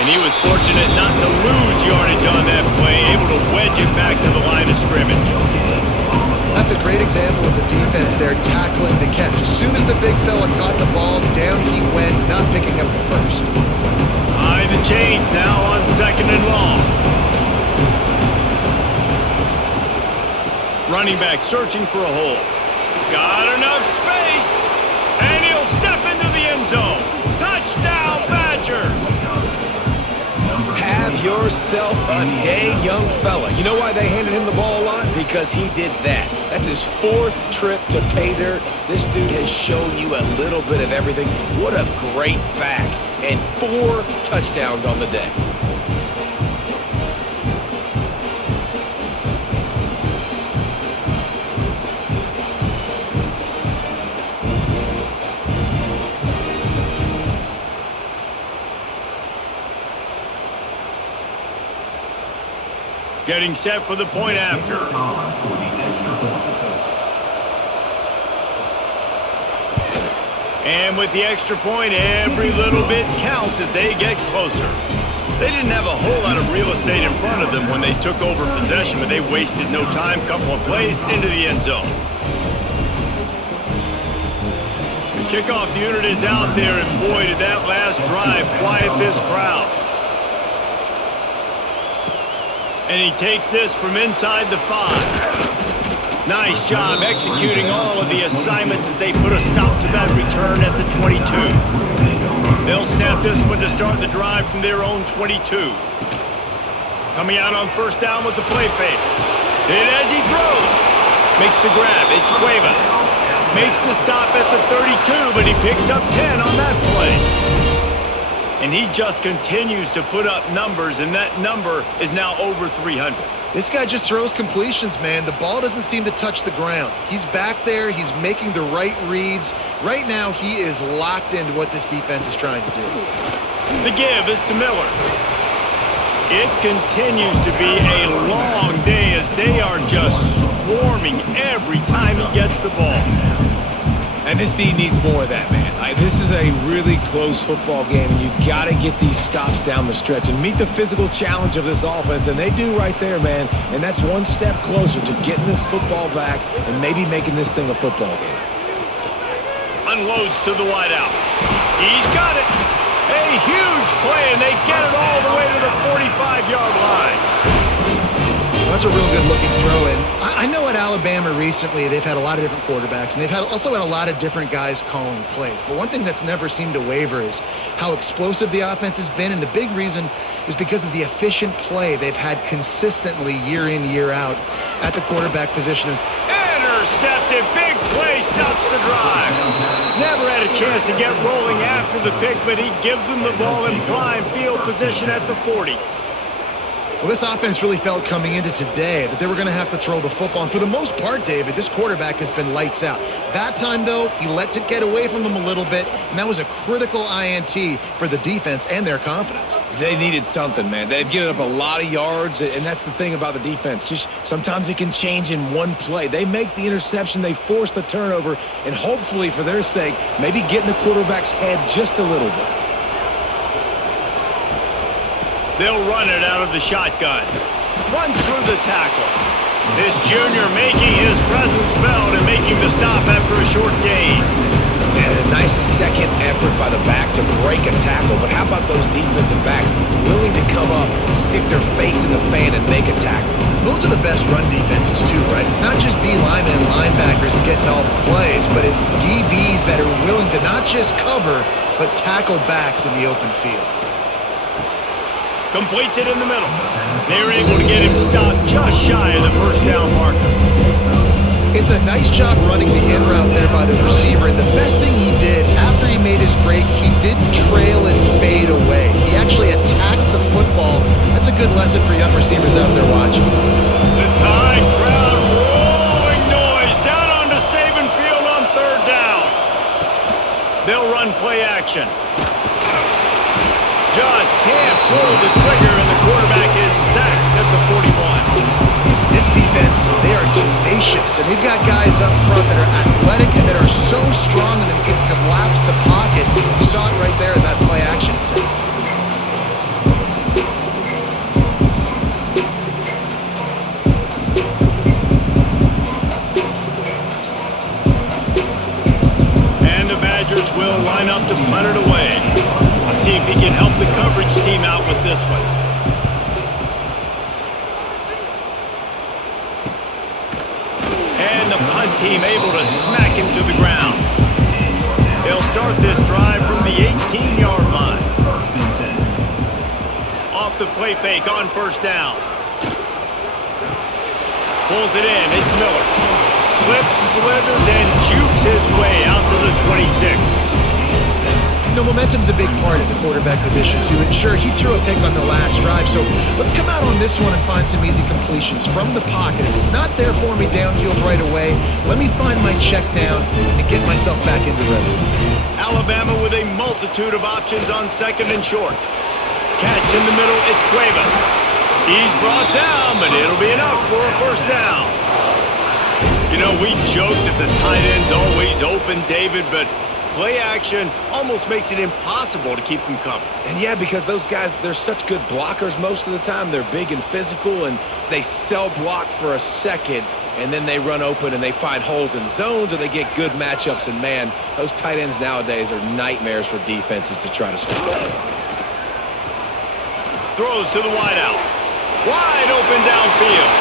and he was fortunate not to lose yardage on that play, able to wedge it back to the line of scrimmage. That's a great example of the defense there tackling the catch. As soon as the big fella caught the ball, down he went, not picking up the first. High the chains now on 2nd and long. Running back searching for a hole. Got enough space, and he'll step into the end zone. Touchdown, Badgers! Have yourself a day, young fella. You know why they handed him the ball a lot? Because he did that. That's his 4th trip to pay dirt. This dude has shown you a little bit of everything. What a great back. And 4 touchdowns on the day. Getting set for the point after. And with the extra point, every little bit counts as they get closer. They didn't have a whole lot of real estate in front of them when they took over possession, but they wasted no time. Couple of plays into the end zone. The kickoff unit is out there, and boy, did that last drive quiet this crowd. And he takes this from inside the 5. Nice job executing all of the assignments as they put a stop to that return at the 22. They'll snap this one to start the drive from their own 22. Coming out on 1st down with the play fake. And as he throws, makes the grab. It's Cuevas. Makes the stop at the 32, but he picks up 10 on that play. And he just continues to put up numbers, and that number is now over 300. This guy just throws completions, man. The ball doesn't seem to touch the ground. He's back there. He's making the right reads. Right now, he is locked into what this defense is trying to do. The give is to Miller. It continues to be a long day as they are just swarming every time he gets the ball. And this D needs more of that, man. This is a really close football game, and you got to get these stops down the stretch and meet the physical challenge of this offense, and they do right there, man. And that's one step closer to getting this football back and maybe making this thing a football game. Unloads to the wideout. He's got it. A huge play, and they get it all the way to the 45-yard line. That's a real good-looking throw, and I know at Alabama recently they've had a lot of different quarterbacks, and they've also had a lot of different guys calling plays. But one thing that's never seemed to waver is how explosive the offense has been, and the big reason is because of the efficient play they've had consistently year in, year out at the quarterback position. Intercepted. Big play stops the drive. Never had a chance to get rolling after the pick, but he gives them the ball in prime field position at the 40. Well, this offense really felt coming into today that they were going to have to throw the football. And for the most part, David, this quarterback has been lights out. That time, though, he lets it get away from them a little bit, and that was a critical INT for the defense and their confidence. They needed something, man. They've given up a lot of yards, and that's the thing about the defense. Just sometimes it can change in one play. They make the interception, they force the turnover, and hopefully, for their sake, maybe get in the quarterback's head just a little bit. They'll run it out of the shotgun. Runs through the tackle. This junior making his presence felt and making the stop after a short gain. And a nice second effort by the back to break a tackle. But how about those defensive backs willing to come up, stick their face in the fan, and make a tackle? Those are the best run defenses, too, right? It's not just D linemen and linebackers getting all the plays, but it's DBs that are willing to not just cover, but tackle backs in the open field. Completes it in the middle. They're able to get him stopped just shy of the 1st down marker. It's a nice job running the in route there by the receiver, and the best thing he did after he made his break, he didn't trail and fade away. He actually attacked the football. That's a good lesson for young receivers out there watching. The Tide crowd rolling noise down onto Saban Field on 3rd down. They'll run play action. pulled the trigger, and the quarterback is sacked at the 41. This defense, they are tenacious, and they've got guys up front that are athletic and that are so strong and that can collapse the pocket. You saw it right there in that play action attempt. And the Badgers will line up to punt it away. Let's see if he can help the coverage team out with this one. And the punt team able to smack him to the ground. They'll start this drive from the 18-yard line. Off the play fake on first down. Pulls it in. It's Miller. Slips, slithers, and jukes his way out to the 26. You know, momentum's a big part of the quarterback position, too. And sure, he threw a pick on the last drive, so let's come out on this one and find some easy completions from the pocket. If it's not there for me downfield right away, let me find my check down and get myself back into rhythm. Alabama with a multitude of options on second and short. Catch in the middle, it's Cuevas. He's brought down, but it'll be enough for a first down. You know, we joke that the tight end's always open, David, but play action almost makes it impossible to keep them covered. And yeah, because those guys, they're such good blockers most of the time. They're big and physical, and they cell block for a second, and then they run open and they find holes in zones, or they get good matchups. And man, those tight ends nowadays are nightmares for defenses to try to stop. Throws to the wideout. Wide open downfield.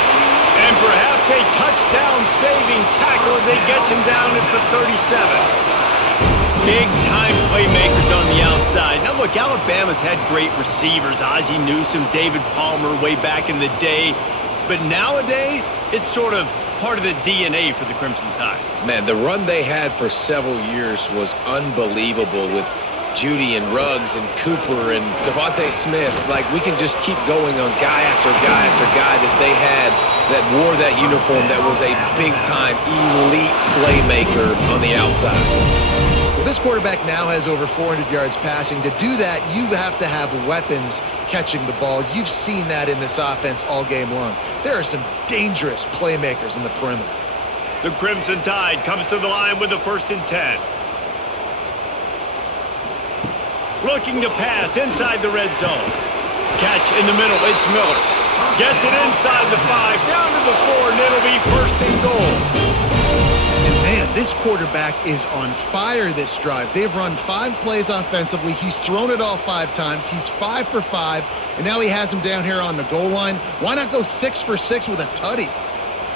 And perhaps a touchdown-saving tackle as they get him down at the 37. Big-time playmakers on the outside. Now, look, Alabama's had great receivers. Ozzie Newsome, David Palmer way back in the day. But nowadays, it's sort of part of the DNA for the Crimson Tide. Man, the run they had for several years was unbelievable with Judy and Ruggs and Cooper and Devontae Smith. Like, we can just keep going on guy after guy after guy that they had that wore that uniform that was a big-time elite playmaker on the outside. Well, this quarterback now has over 400 yards passing. To do that, you have to have weapons catching the ball. You've seen that in this offense all game long. There are some dangerous playmakers in the perimeter. The Crimson Tide comes to the line with the 1st and 10. Looking to pass inside the red zone. Catch in the middle, it's Miller. Gets it inside the 5, down to the 4, and it'll be 1st and goal. And man, this quarterback is on fire this drive. They've run 5 plays offensively. He's thrown it all 5 times. He's 5 for 5, and now he has him down here on the goal line. Why not go 6 for 6 with a tutty?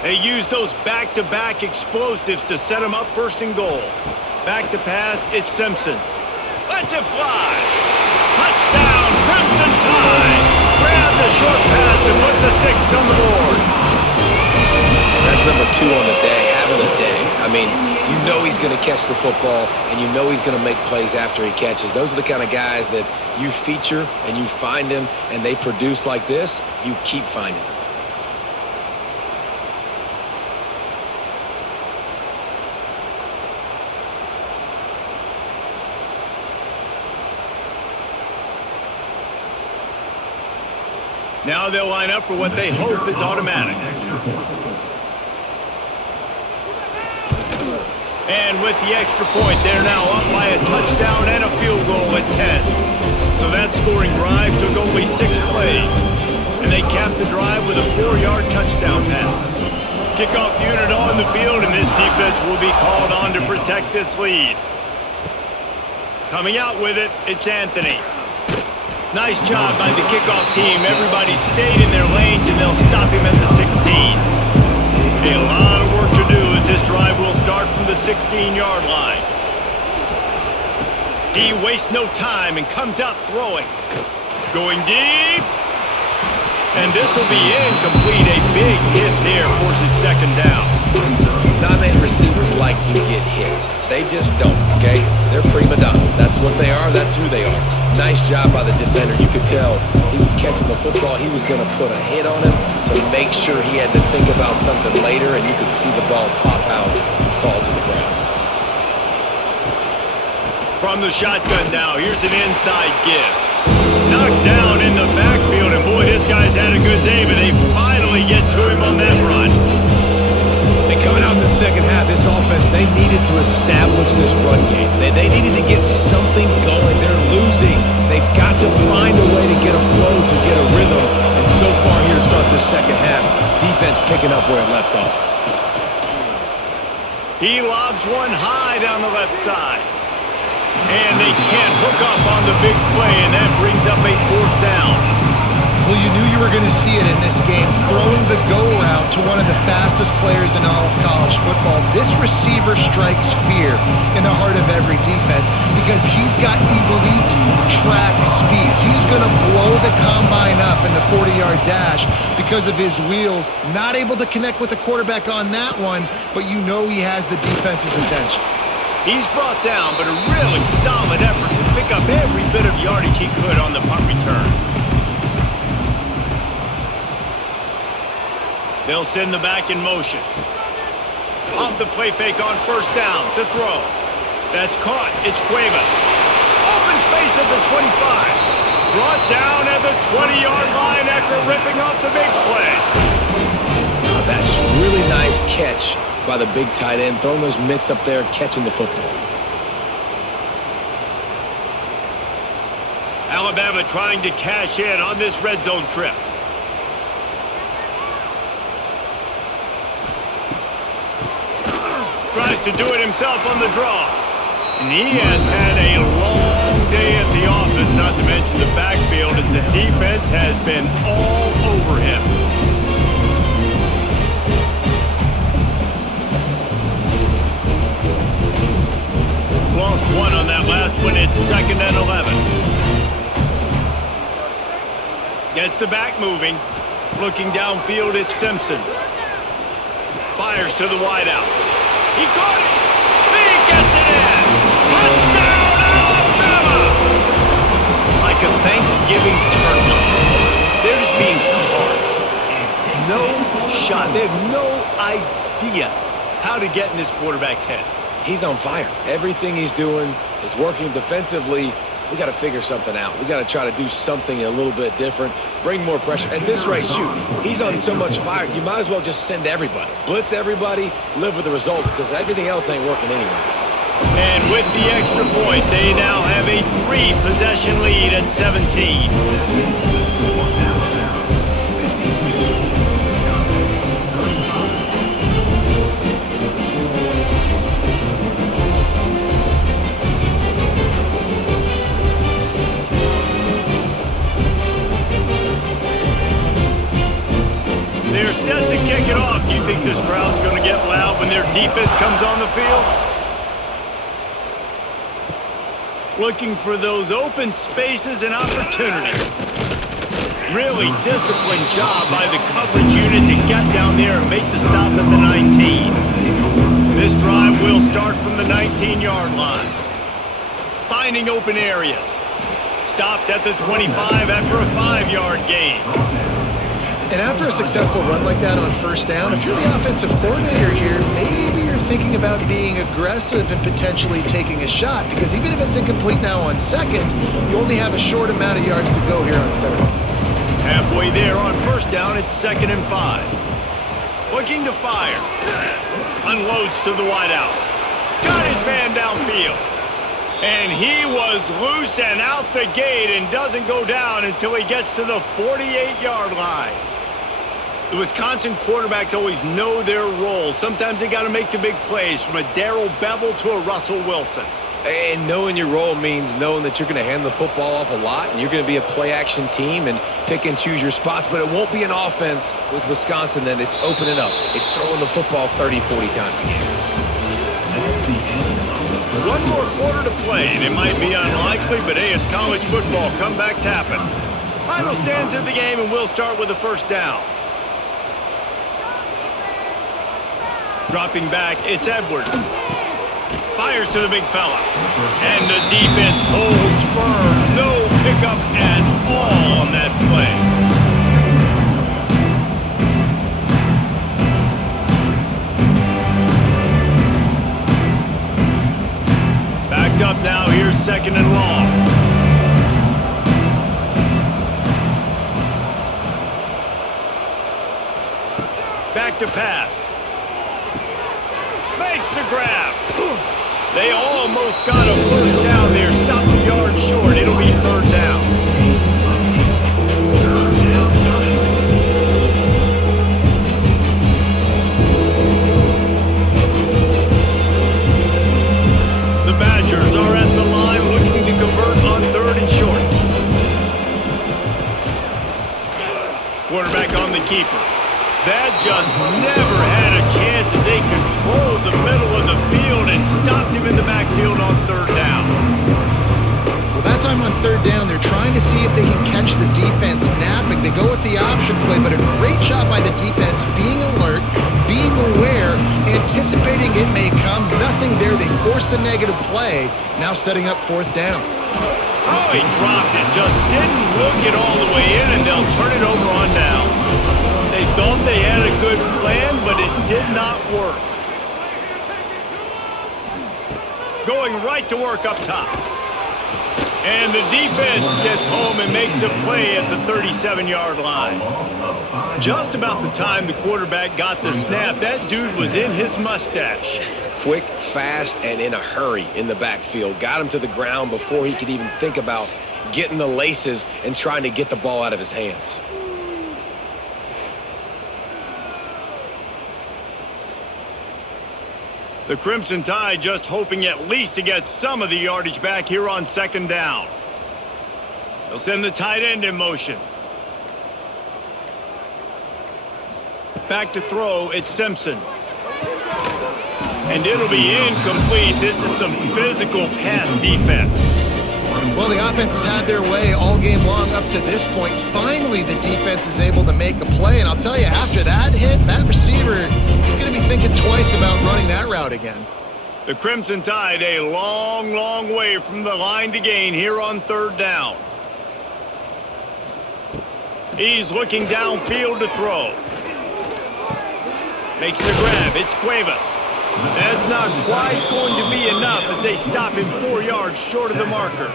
They use those back-to-back explosives to set him up 1st and goal. Back to pass, it's Simpson. Lets it fly. Touchdown, Crimson Tide. Grab the short pass to put the 6 on the board. That's number 2 on the day, having a day. I mean, you know he's going to catch the football, and you know he's going to make plays after he catches. Those are the kind of guys that you feature and you find them, and they produce like this, you keep finding them. Now they'll line up for what they hope is automatic. And with the extra point, they're now up by a touchdown and a field goal at 10. So that scoring drive took only 6 plays. And they capped the drive with a 4-yard touchdown pass. Kickoff unit on the field, and this defense will be called on to protect this lead. Coming out with it, it's Anthony. Nice job by the kickoff team. Everybody stayed in their lanes, and they'll stop him at the 16. A lot of work to do as this drive will start from the 16-yard line. He wastes no time and comes out throwing. Going deep. And this will be incomplete. A big hit there forces 2nd down. Non-man receivers like to get hit. They just don't, okay? They're prima donnas. That's what they are. That's who they are. Nice job by the defender. You could tell he was catching the football. He was going to put a hit on him to make sure he had to think about something later, and you could see the ball pop out and fall to the ground. From the shotgun now, here's an inside give. Knocked down in the a good day, but they finally get to him on that run. And coming out in the second half, this offense, they needed to establish this run game. They needed to get something going. They're losing. They've got to find a way to get a flow, to get a rhythm. And so far here to start the second half, defense picking up where it left off. He lobs one high down the left side. And they can't hook up on the big play, and that brings up a fourth down. Well, you knew you were going to see it in this game, throwing the go route to one of the fastest players in all of college football. This receiver strikes fear in the heart of every defense because he's got elite track speed. He's going to blow the combine up in the 40-yard dash because of his wheels. Not able to connect with the quarterback on that one, but you know he has the defense's attention. He's brought down, but a really solid effort to pick up every bit of yardage he could on the punt return. They'll send the back in motion. Off the play fake on first down to throw. That's caught. It's Cuevas. Open space at the 25. Brought down at the 20-yard line after ripping off the big play. Oh, that's just really nice catch by the big tight end, throwing those mitts up there, catching the football. Alabama trying to cash in on this red zone trip. Tries to do it himself on the draw. And he has had a long day at the office, not to mention the backfield, as the defense has been all over him. Lost one on that last one. It's 2nd and 11. Gets the back moving. Looking downfield, it's Simpson. Fires to the wideout. He caught it. He gets it in. Touchdown, Alabama! Like a Thanksgiving turkey. They're just being carved. No shot. They have no idea how to get in this quarterback's head. He's on fire. Everything he's doing is working defensively. We got to figure something out. We got to try to do something a little bit different, bring more pressure. At this rate, shoot, he's on so much fire, you might as well just send everybody. Blitz everybody, live with the results, because everything else ain't working anyways. And with the extra point, they now have a 3-possession lead at 17. They're set to kick it off. You think this crowd's going to get loud when their defense comes on the field? Looking for those open spaces and opportunities. Really disciplined job by the coverage unit to get down there and make the stop at the 19. This drive will start from the 19-yard line. Finding open areas. Stopped at the 25 after a 5-yard gain. And after a successful run like that on first down, if you're the offensive coordinator here, maybe you're thinking about being aggressive and potentially taking a shot, because even if it's incomplete now on second, you only have a short amount of yards to go here on third. Halfway there on first down, it's 2nd and 5. Looking to fire. Unloads to the wideout. Got his man downfield. And he was loose and out the gate and doesn't go down until he gets to the 48-yard line. The Wisconsin quarterbacks always know their role. Sometimes they got to make the big plays, from a Darrell Bevel to a Russell Wilson. And knowing your role means knowing that you're going to hand the football off a lot, and you're going to be a play-action team and pick and choose your spots. But it won't be an offense with Wisconsin that it's opening up. It's throwing the football 30, 40 times a game. One more quarter to play, and it might be unlikely, but hey, it's college football. Comebacks happen. Final stand to the game, and we'll start with the first down. Dropping back, it's Edwards. Fires to the big fella. And the defense holds firm. No pickup at all on that play. Backed up now, here's 2nd and long. back to pass. Makes the grab. They almost got a first down there. Stopped a yard short. It'll be third down. The Badgers are at the line looking to convert on third and short. Quarterback on the keeper. That just never had a chance as they controlled the middle of the field and stopped him in the backfield on third down. Well, that time on third down, they're trying to see if they can catch the defense napping. They go with the option play, but a great job by the defense being alert, being aware, anticipating it may come. Nothing there. They forced a negative play, now setting up fourth down. Oh, he dropped it. Just didn't look it all the way in, and they'll turn it over on downs. They thought they had a good plan, but it did not work. Going right to work up top. And the defense gets home and makes a play at the 37-yard line. Just about the time the quarterback got the snap, that dude was in his mustache. Quick, fast, and in a hurry in the backfield. Got him to the ground before he could even think about getting the laces and trying to get the ball out of his hands. The Crimson Tide just hoping at least to get some of the yardage back here on second down. They'll send the tight end in motion. Back to throw, it's Simpson. And it'll be incomplete. This is some physical pass defense. Well, the offense has had their way all game long up to this point. Finally, the defense is able to make a play. And I'll tell you, after that hit, that receiver is going to be thinking twice about running that route again. The Crimson Tide a long, long way from the line to gain here on third down. He's looking downfield to throw. Makes the grab. It's Cuevas. That's not quite going to be enough as they stop him 4 yards short of the marker.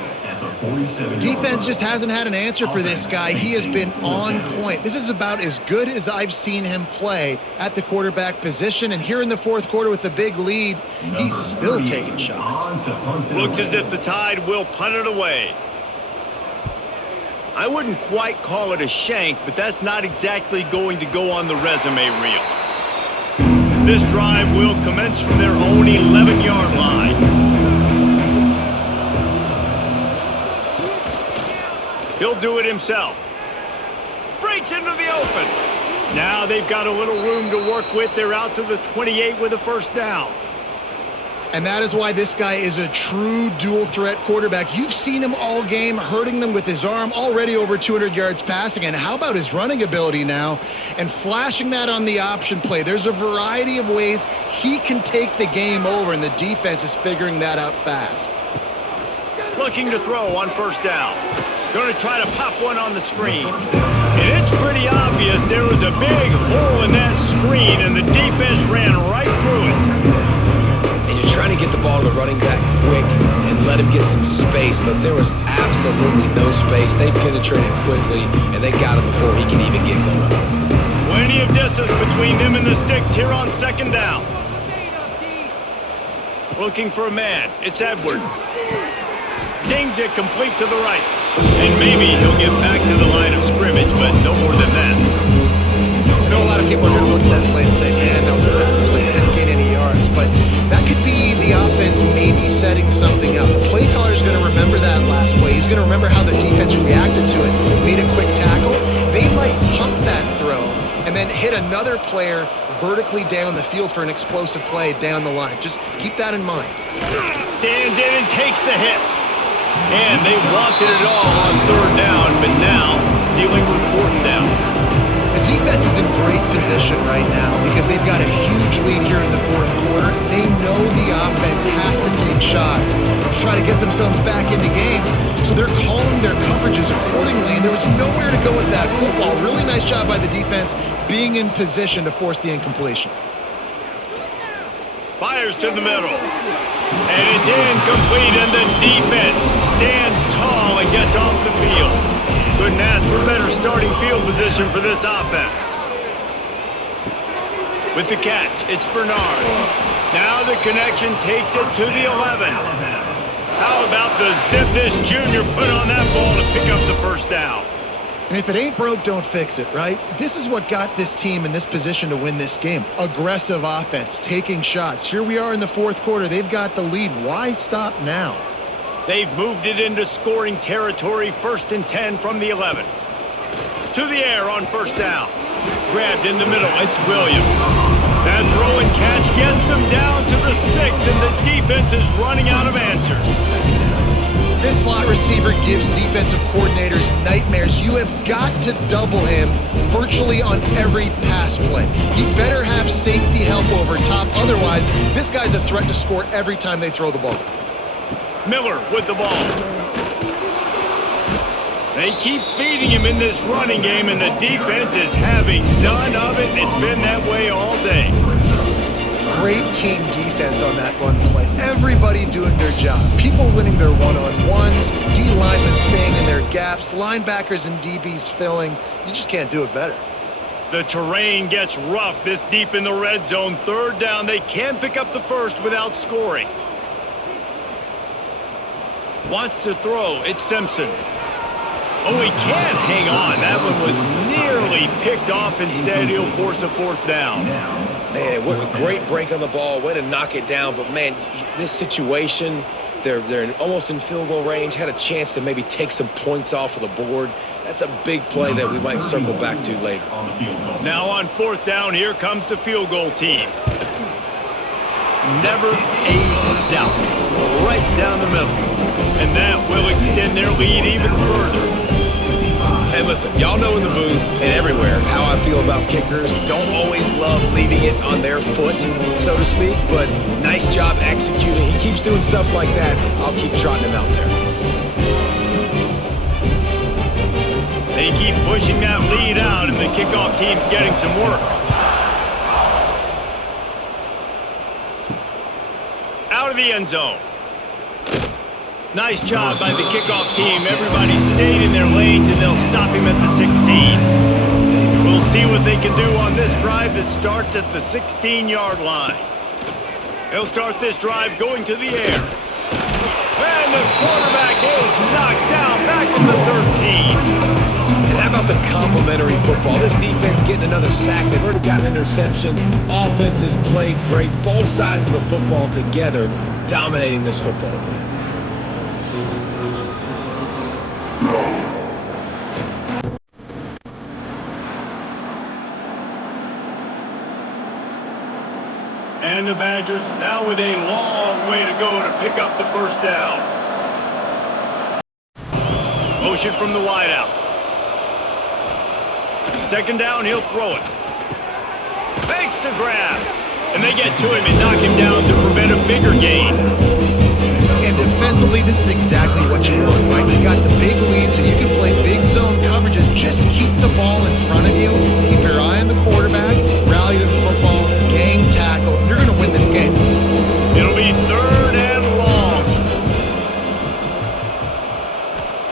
Defense just hasn't had an answer for this guy. He has been on point. This is about as good as I've seen him play at the quarterback position. And here in the fourth quarter with a big lead, he's still taking shots. Looks as if the Tide will punt it away. I wouldn't quite call it a shank, but that's not exactly going to go on the resume reel. This drive will commence from their own 11-yard line. He'll do it himself. Breaks into the open. Now they've got a little room to work with. They're out to the 28 with a first down. And that is why this guy is a true dual-threat quarterback. You've seen him all game, hurting them with his arm, already over 200 yards passing. And how about his running ability now? And flashing that on the option play. There's a variety of ways he can take the game over, and the defense is figuring that out fast. Looking to throw on first down. Going to try to pop one on the screen. And it's pretty obvious there was a big hole in that screen, and the defense ran right through it. And you're trying to get the ball to the running back quick and let him get some space, but there was absolutely no space. They penetrated quickly, and they got him before he could even get going. Plenty of distance between them and the sticks here on second down. Looking for a man. It's Edwards. Zings it complete to the right. And maybe he'll get back to the line of scrimmage, but no more than that. I know a lot of people are going to look at that play and say, man, that was a bad play. Didn't gain any yards. But that could be the offense maybe setting something up. The play caller is going to remember that last play. He's going to remember how the defense reacted to it, made a quick tackle. They might pump that throw and then hit another player vertically down the field for an explosive play down the line. Just keep that in mind. Stands in and takes the hit. And they wanted it all on third down, but now dealing with fourth down. The defense is in great position right now because they've got a huge lead here in the fourth quarter. They know the offense has to take shots to try to get themselves back in the game. So they're calling their coverages accordingly, and there was nowhere to go with that football. Really nice job by the defense being in position to force the incompletion. Fires to the middle. And it's incomplete, and the defense stands tall and gets off the field. Couldn't ask for better starting field position for this offense. With the catch, it's Bernard. Now the connection takes it to the 11. How about the zip this junior put on that ball to pick up the first down? And if it ain't broke, don't fix it, right? This is what got this team in this position to win this game. Aggressive offense, taking shots. Here we are in the fourth quarter. They've got the lead. Why stop now? They've moved it into scoring territory, 1st and 10 from the 11. To the air on first down. Grabbed in the middle, it's Williams. That throw and catch gets them down to the 6, and the defense is running out of answers. This slot receiver gives defensive coordinators nightmares. You have got to double him virtually on every pass play. He better have safety help over top. Otherwise, this guy's a threat to score every time they throw the ball. Miller with the ball. They keep feeding him in this running game, and the defense is having none of it. It's been that way all day. Great team defense on that run play. Everybody doing their job. People winning their one-on-ones, D linemen staying in their gaps, linebackers and DBs filling. You just can't do it better. The terrain gets rough this deep in the red zone. 3rd down. They can't pick up the first without scoring. Wants to throw. It's Simpson. Oh, he can't hang on. That one was nearly picked off. Instead, he'll force a 4th down. Man, what a great break on the ball. Way to knock it down. But, man, this situation, they're almost in field goal range. Had a chance to maybe take some points off of the board. That's a big play that we might circle back to later. Now on 4th down, here comes the field goal team. Never a doubt. Right down the middle. And that will extend their lead even further. And listen, y'all know in the booth and everywhere how I feel about kickers. Don't always love leaving it on their foot, so to speak, but nice job executing. He keeps doing stuff like that. I'll keep trotting him out there. They keep pushing that lead out, and the kickoff team's getting some work. Out of the end zone. Nice job by the kickoff team. Everybody stayed in their lanes, and they'll stop him at the 16. We'll see what they can do on this drive that starts at the 16-yard line. They'll start this drive going to the air. And the quarterback is knocked down back in the 13. And how about the complimentary football? This defense getting another sack. They've already got an interception. Offense has played great. Both sides of the football together dominating this football game. And the Badgers now with a long way to go to pick up the first down. Motion from the wideout. 2nd down, he'll throw it. Fakes the grab. And they get to him and knock him down to prevent a bigger gain. And defensively, this is exactly what you want, right? You got the big lead, so you can play big zone coverages. Just keep the ball in front of you. Keep your eye on the quarterback. Rally to the football. Gang tackle. You're going to win this game. It'll be 3rd and long.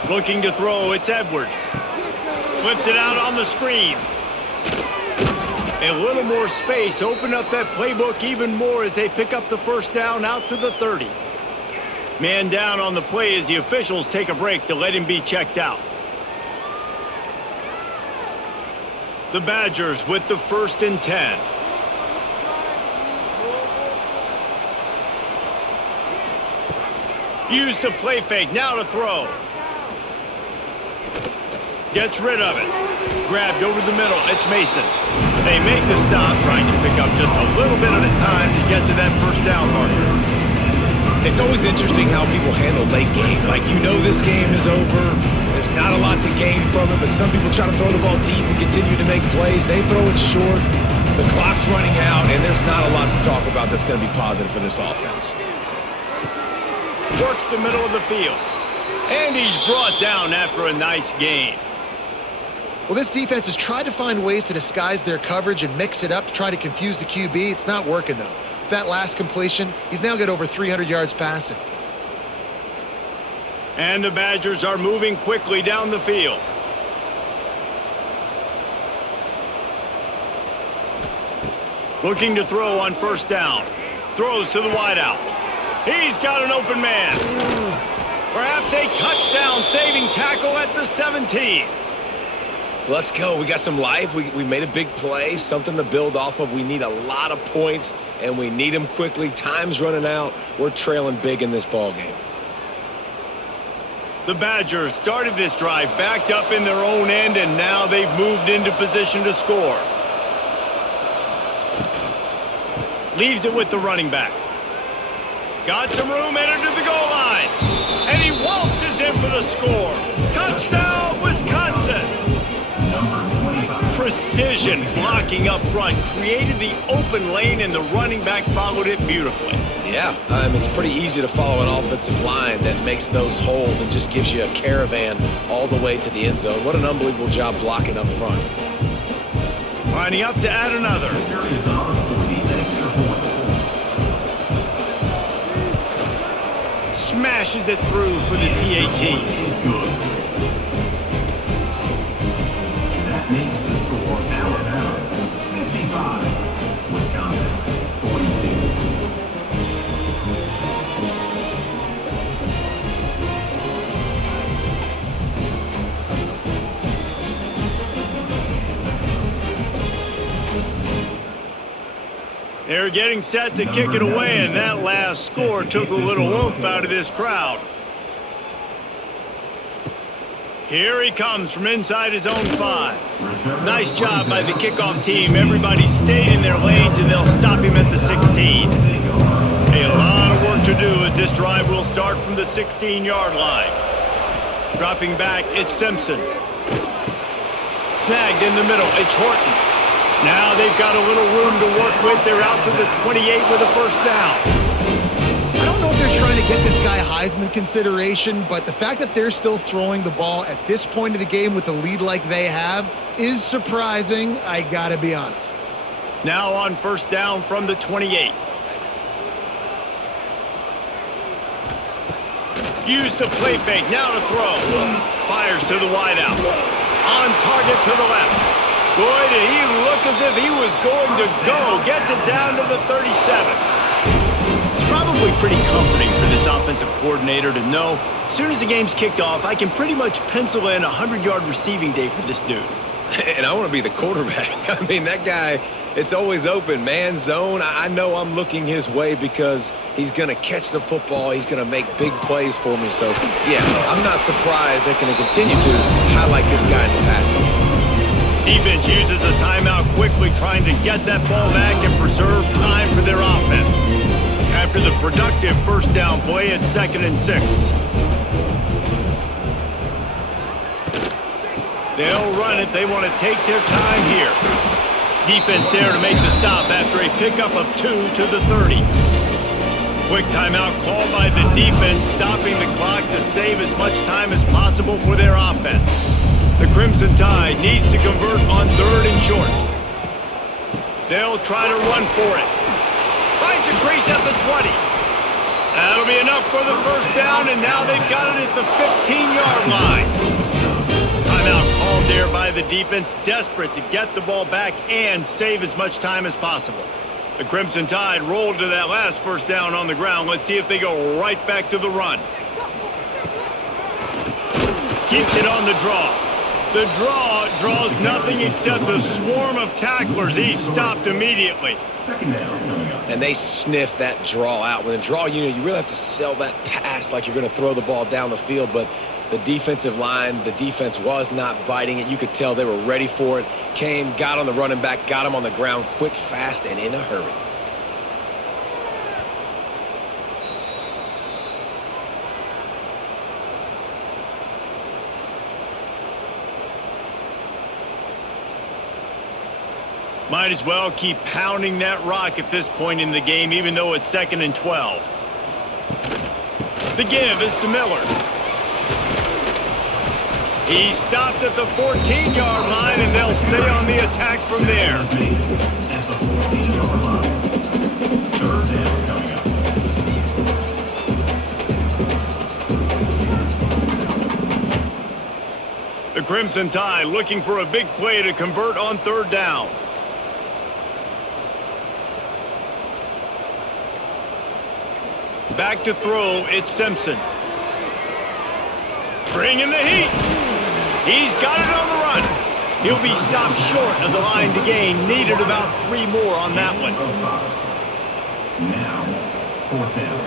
Looking to throw, it's Edwards. Flips it out on the screen. A little more space. Open up that playbook even more as they pick up the first down out to the 30. Man down on the play as the officials take a break to let him be checked out. The Badgers with the 1st and 10. Use the play fake, now to throw. Gets rid of it. Grabbed over the middle, it's Mason. They make the stop, trying to pick up just a little bit at a time to get to that first down marker. It's always interesting how people handle late game. Like, you know this game is over. There's not a lot to gain from it, but some people try to throw the ball deep and continue to make plays. They throw it short. The clock's running out, and there's not a lot to talk about that's going to be positive for this offense. Works the middle of the field. And he's brought down after a nice gain. Well, this defense has tried to find ways to disguise their coverage and mix it up to try to confuse the QB. It's not working, though. With that last completion, he's now got over 300 yards passing. And the Badgers are moving quickly down the field. Looking to throw on first down. Throws to the wideout. He's got an open man. Perhaps a touchdown-saving tackle at the 17. Let's go. We got some life. We made a big play, something to build off of. We need a lot of points, and we need them quickly. Time's running out. We're trailing big in this ball game. The Badgers started this drive backed up in their own end, and now they've moved into position to score. Leaves it with the running back. Got some room, entered to the goal line. And he waltzes in for the score. Touchdown, Wisconsin! Precision blocking up front created the open lane, and the running back followed it beautifully. Yeah, it's pretty easy to follow an offensive line that makes those holes and just gives you a caravan all the way to the end zone. What an unbelievable job blocking up front. Lining up to add another. Smashes it through for the PAT. That makes the score Alabama 55, Wisconsin 42. They're getting set to kick it away, and that last score took a little oomph out of this crowd. Here he comes from inside his own 5. Nice job by the kickoff team. Everybody stayed in their lanes, and they'll stop him at the 16. A lot of work to do as this drive will start from the 16-yard line. Dropping back, it's Simpson. Snagged in the middle, it's Horton. Now they've got a little room to work with. They're out to the 28 with a first down. I don't know if they're trying to get this guy Heisman consideration, but the fact that they're still throwing the ball at this point of the game with the lead like they have is surprising, I gotta be honest. Now on first down from the 28. Use the play fake, now to throw. Fires to the wideout. On target to the left. Boy, did he look as if he was going to go. Gets it down to the 37. It's probably pretty comforting for this offensive coordinator to know as soon as the game's kicked off, I can pretty much pencil in a 100-yard receiving day for this dude. And I want to be the quarterback. I mean, that guy, it's always open. Man zone, I know I'm looking his way because he's going to catch the football. He's going to make big plays for me. So, yeah, I'm not surprised they're going to continue to highlight this guy in the passing game. Defense uses a timeout quickly, trying to get that ball back and preserve time for their offense. After the productive first down play, it's 2nd and 6. They'll run it. They want to take their time here. Defense there to make the stop after a pickup of 2 to the 30. Quick timeout called by the defense, stopping the clock to save as much time as possible for their offense. The Crimson Tide needs to convert on 3rd and short. They'll try to run for it. Finds a crease at the 20. That'll be enough for the first down, and now they've got it at the 15-yard line. Timeout called there by the defense, desperate to get the ball back and save as much time as possible. The Crimson Tide rolled to that last first down on the ground. Let's see if they go right back to the run. Keeps it on the draw. The draw draws nothing except a swarm of tacklers. He's stopped immediately. And they sniffed that draw out. When a draw, you really have to sell that pass like you're going to throw the ball down the field. But the defensive line, the defense was not biting it. You could tell they were ready for it. Came, got on the running back, got him on the ground quick, fast, and in a hurry. Might as well keep pounding that rock at this point in the game, even though it's 2nd and 12. The give is to Miller. He stopped at the 14-yard line, and they'll stay on the attack from there. At the 14-yard line. 3rd down coming up. The Crimson Tide looking for a big play to convert on 3rd down. Back to throw, it's Simpson. Bringing the heat. He's got it on the run. He'll be stopped short of the line to gain. Needed about 3 more on that one. Now, 4th down.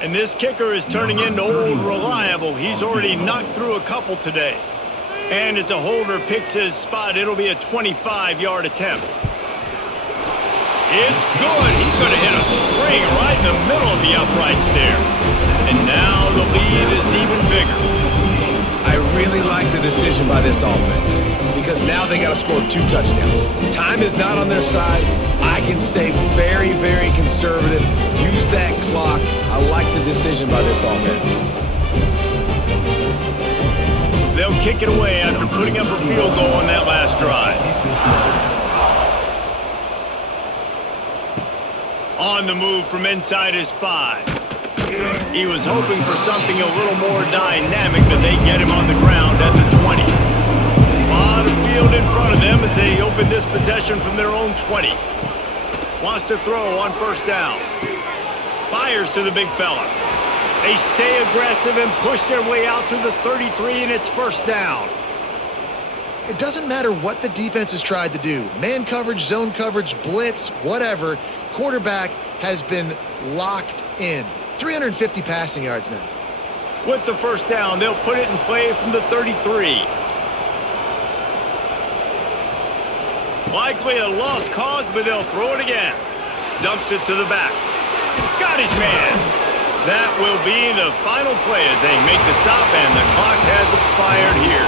And this kicker is turning into old reliable. He's already knocked through a couple today. And as a holder picks his spot, it'll be a 25-yard attempt. It's good. He's going to hit a string right in the middle of the uprights there. And now the lead is even bigger. I really like the decision by this offense because now they got to score 2 touchdowns. Time is not on their side. I can stay very, very conservative. Use that clock. I like the decision by this offense. They'll kick it away after putting up a field goal on that last drive. On the move from inside his 5. He was hoping for something a little more dynamic, but they get him on the ground at the 20. A lot of field in front of them as they open this possession from their own 20. Wants to throw on 1st down. Fires to the big fella. They stay aggressive and push their way out to the 33, and it's 1st down. It doesn't matter what the defense has tried to do. Man coverage, zone coverage, blitz, whatever. Quarterback has been locked in. 350 passing yards now. With the 1st down, they'll put it in play from the 33. Likely a lost cause, but they'll throw it again. Dumps it to the back. Got his man. That will be the final play as they make the stop, and the clock has expired here.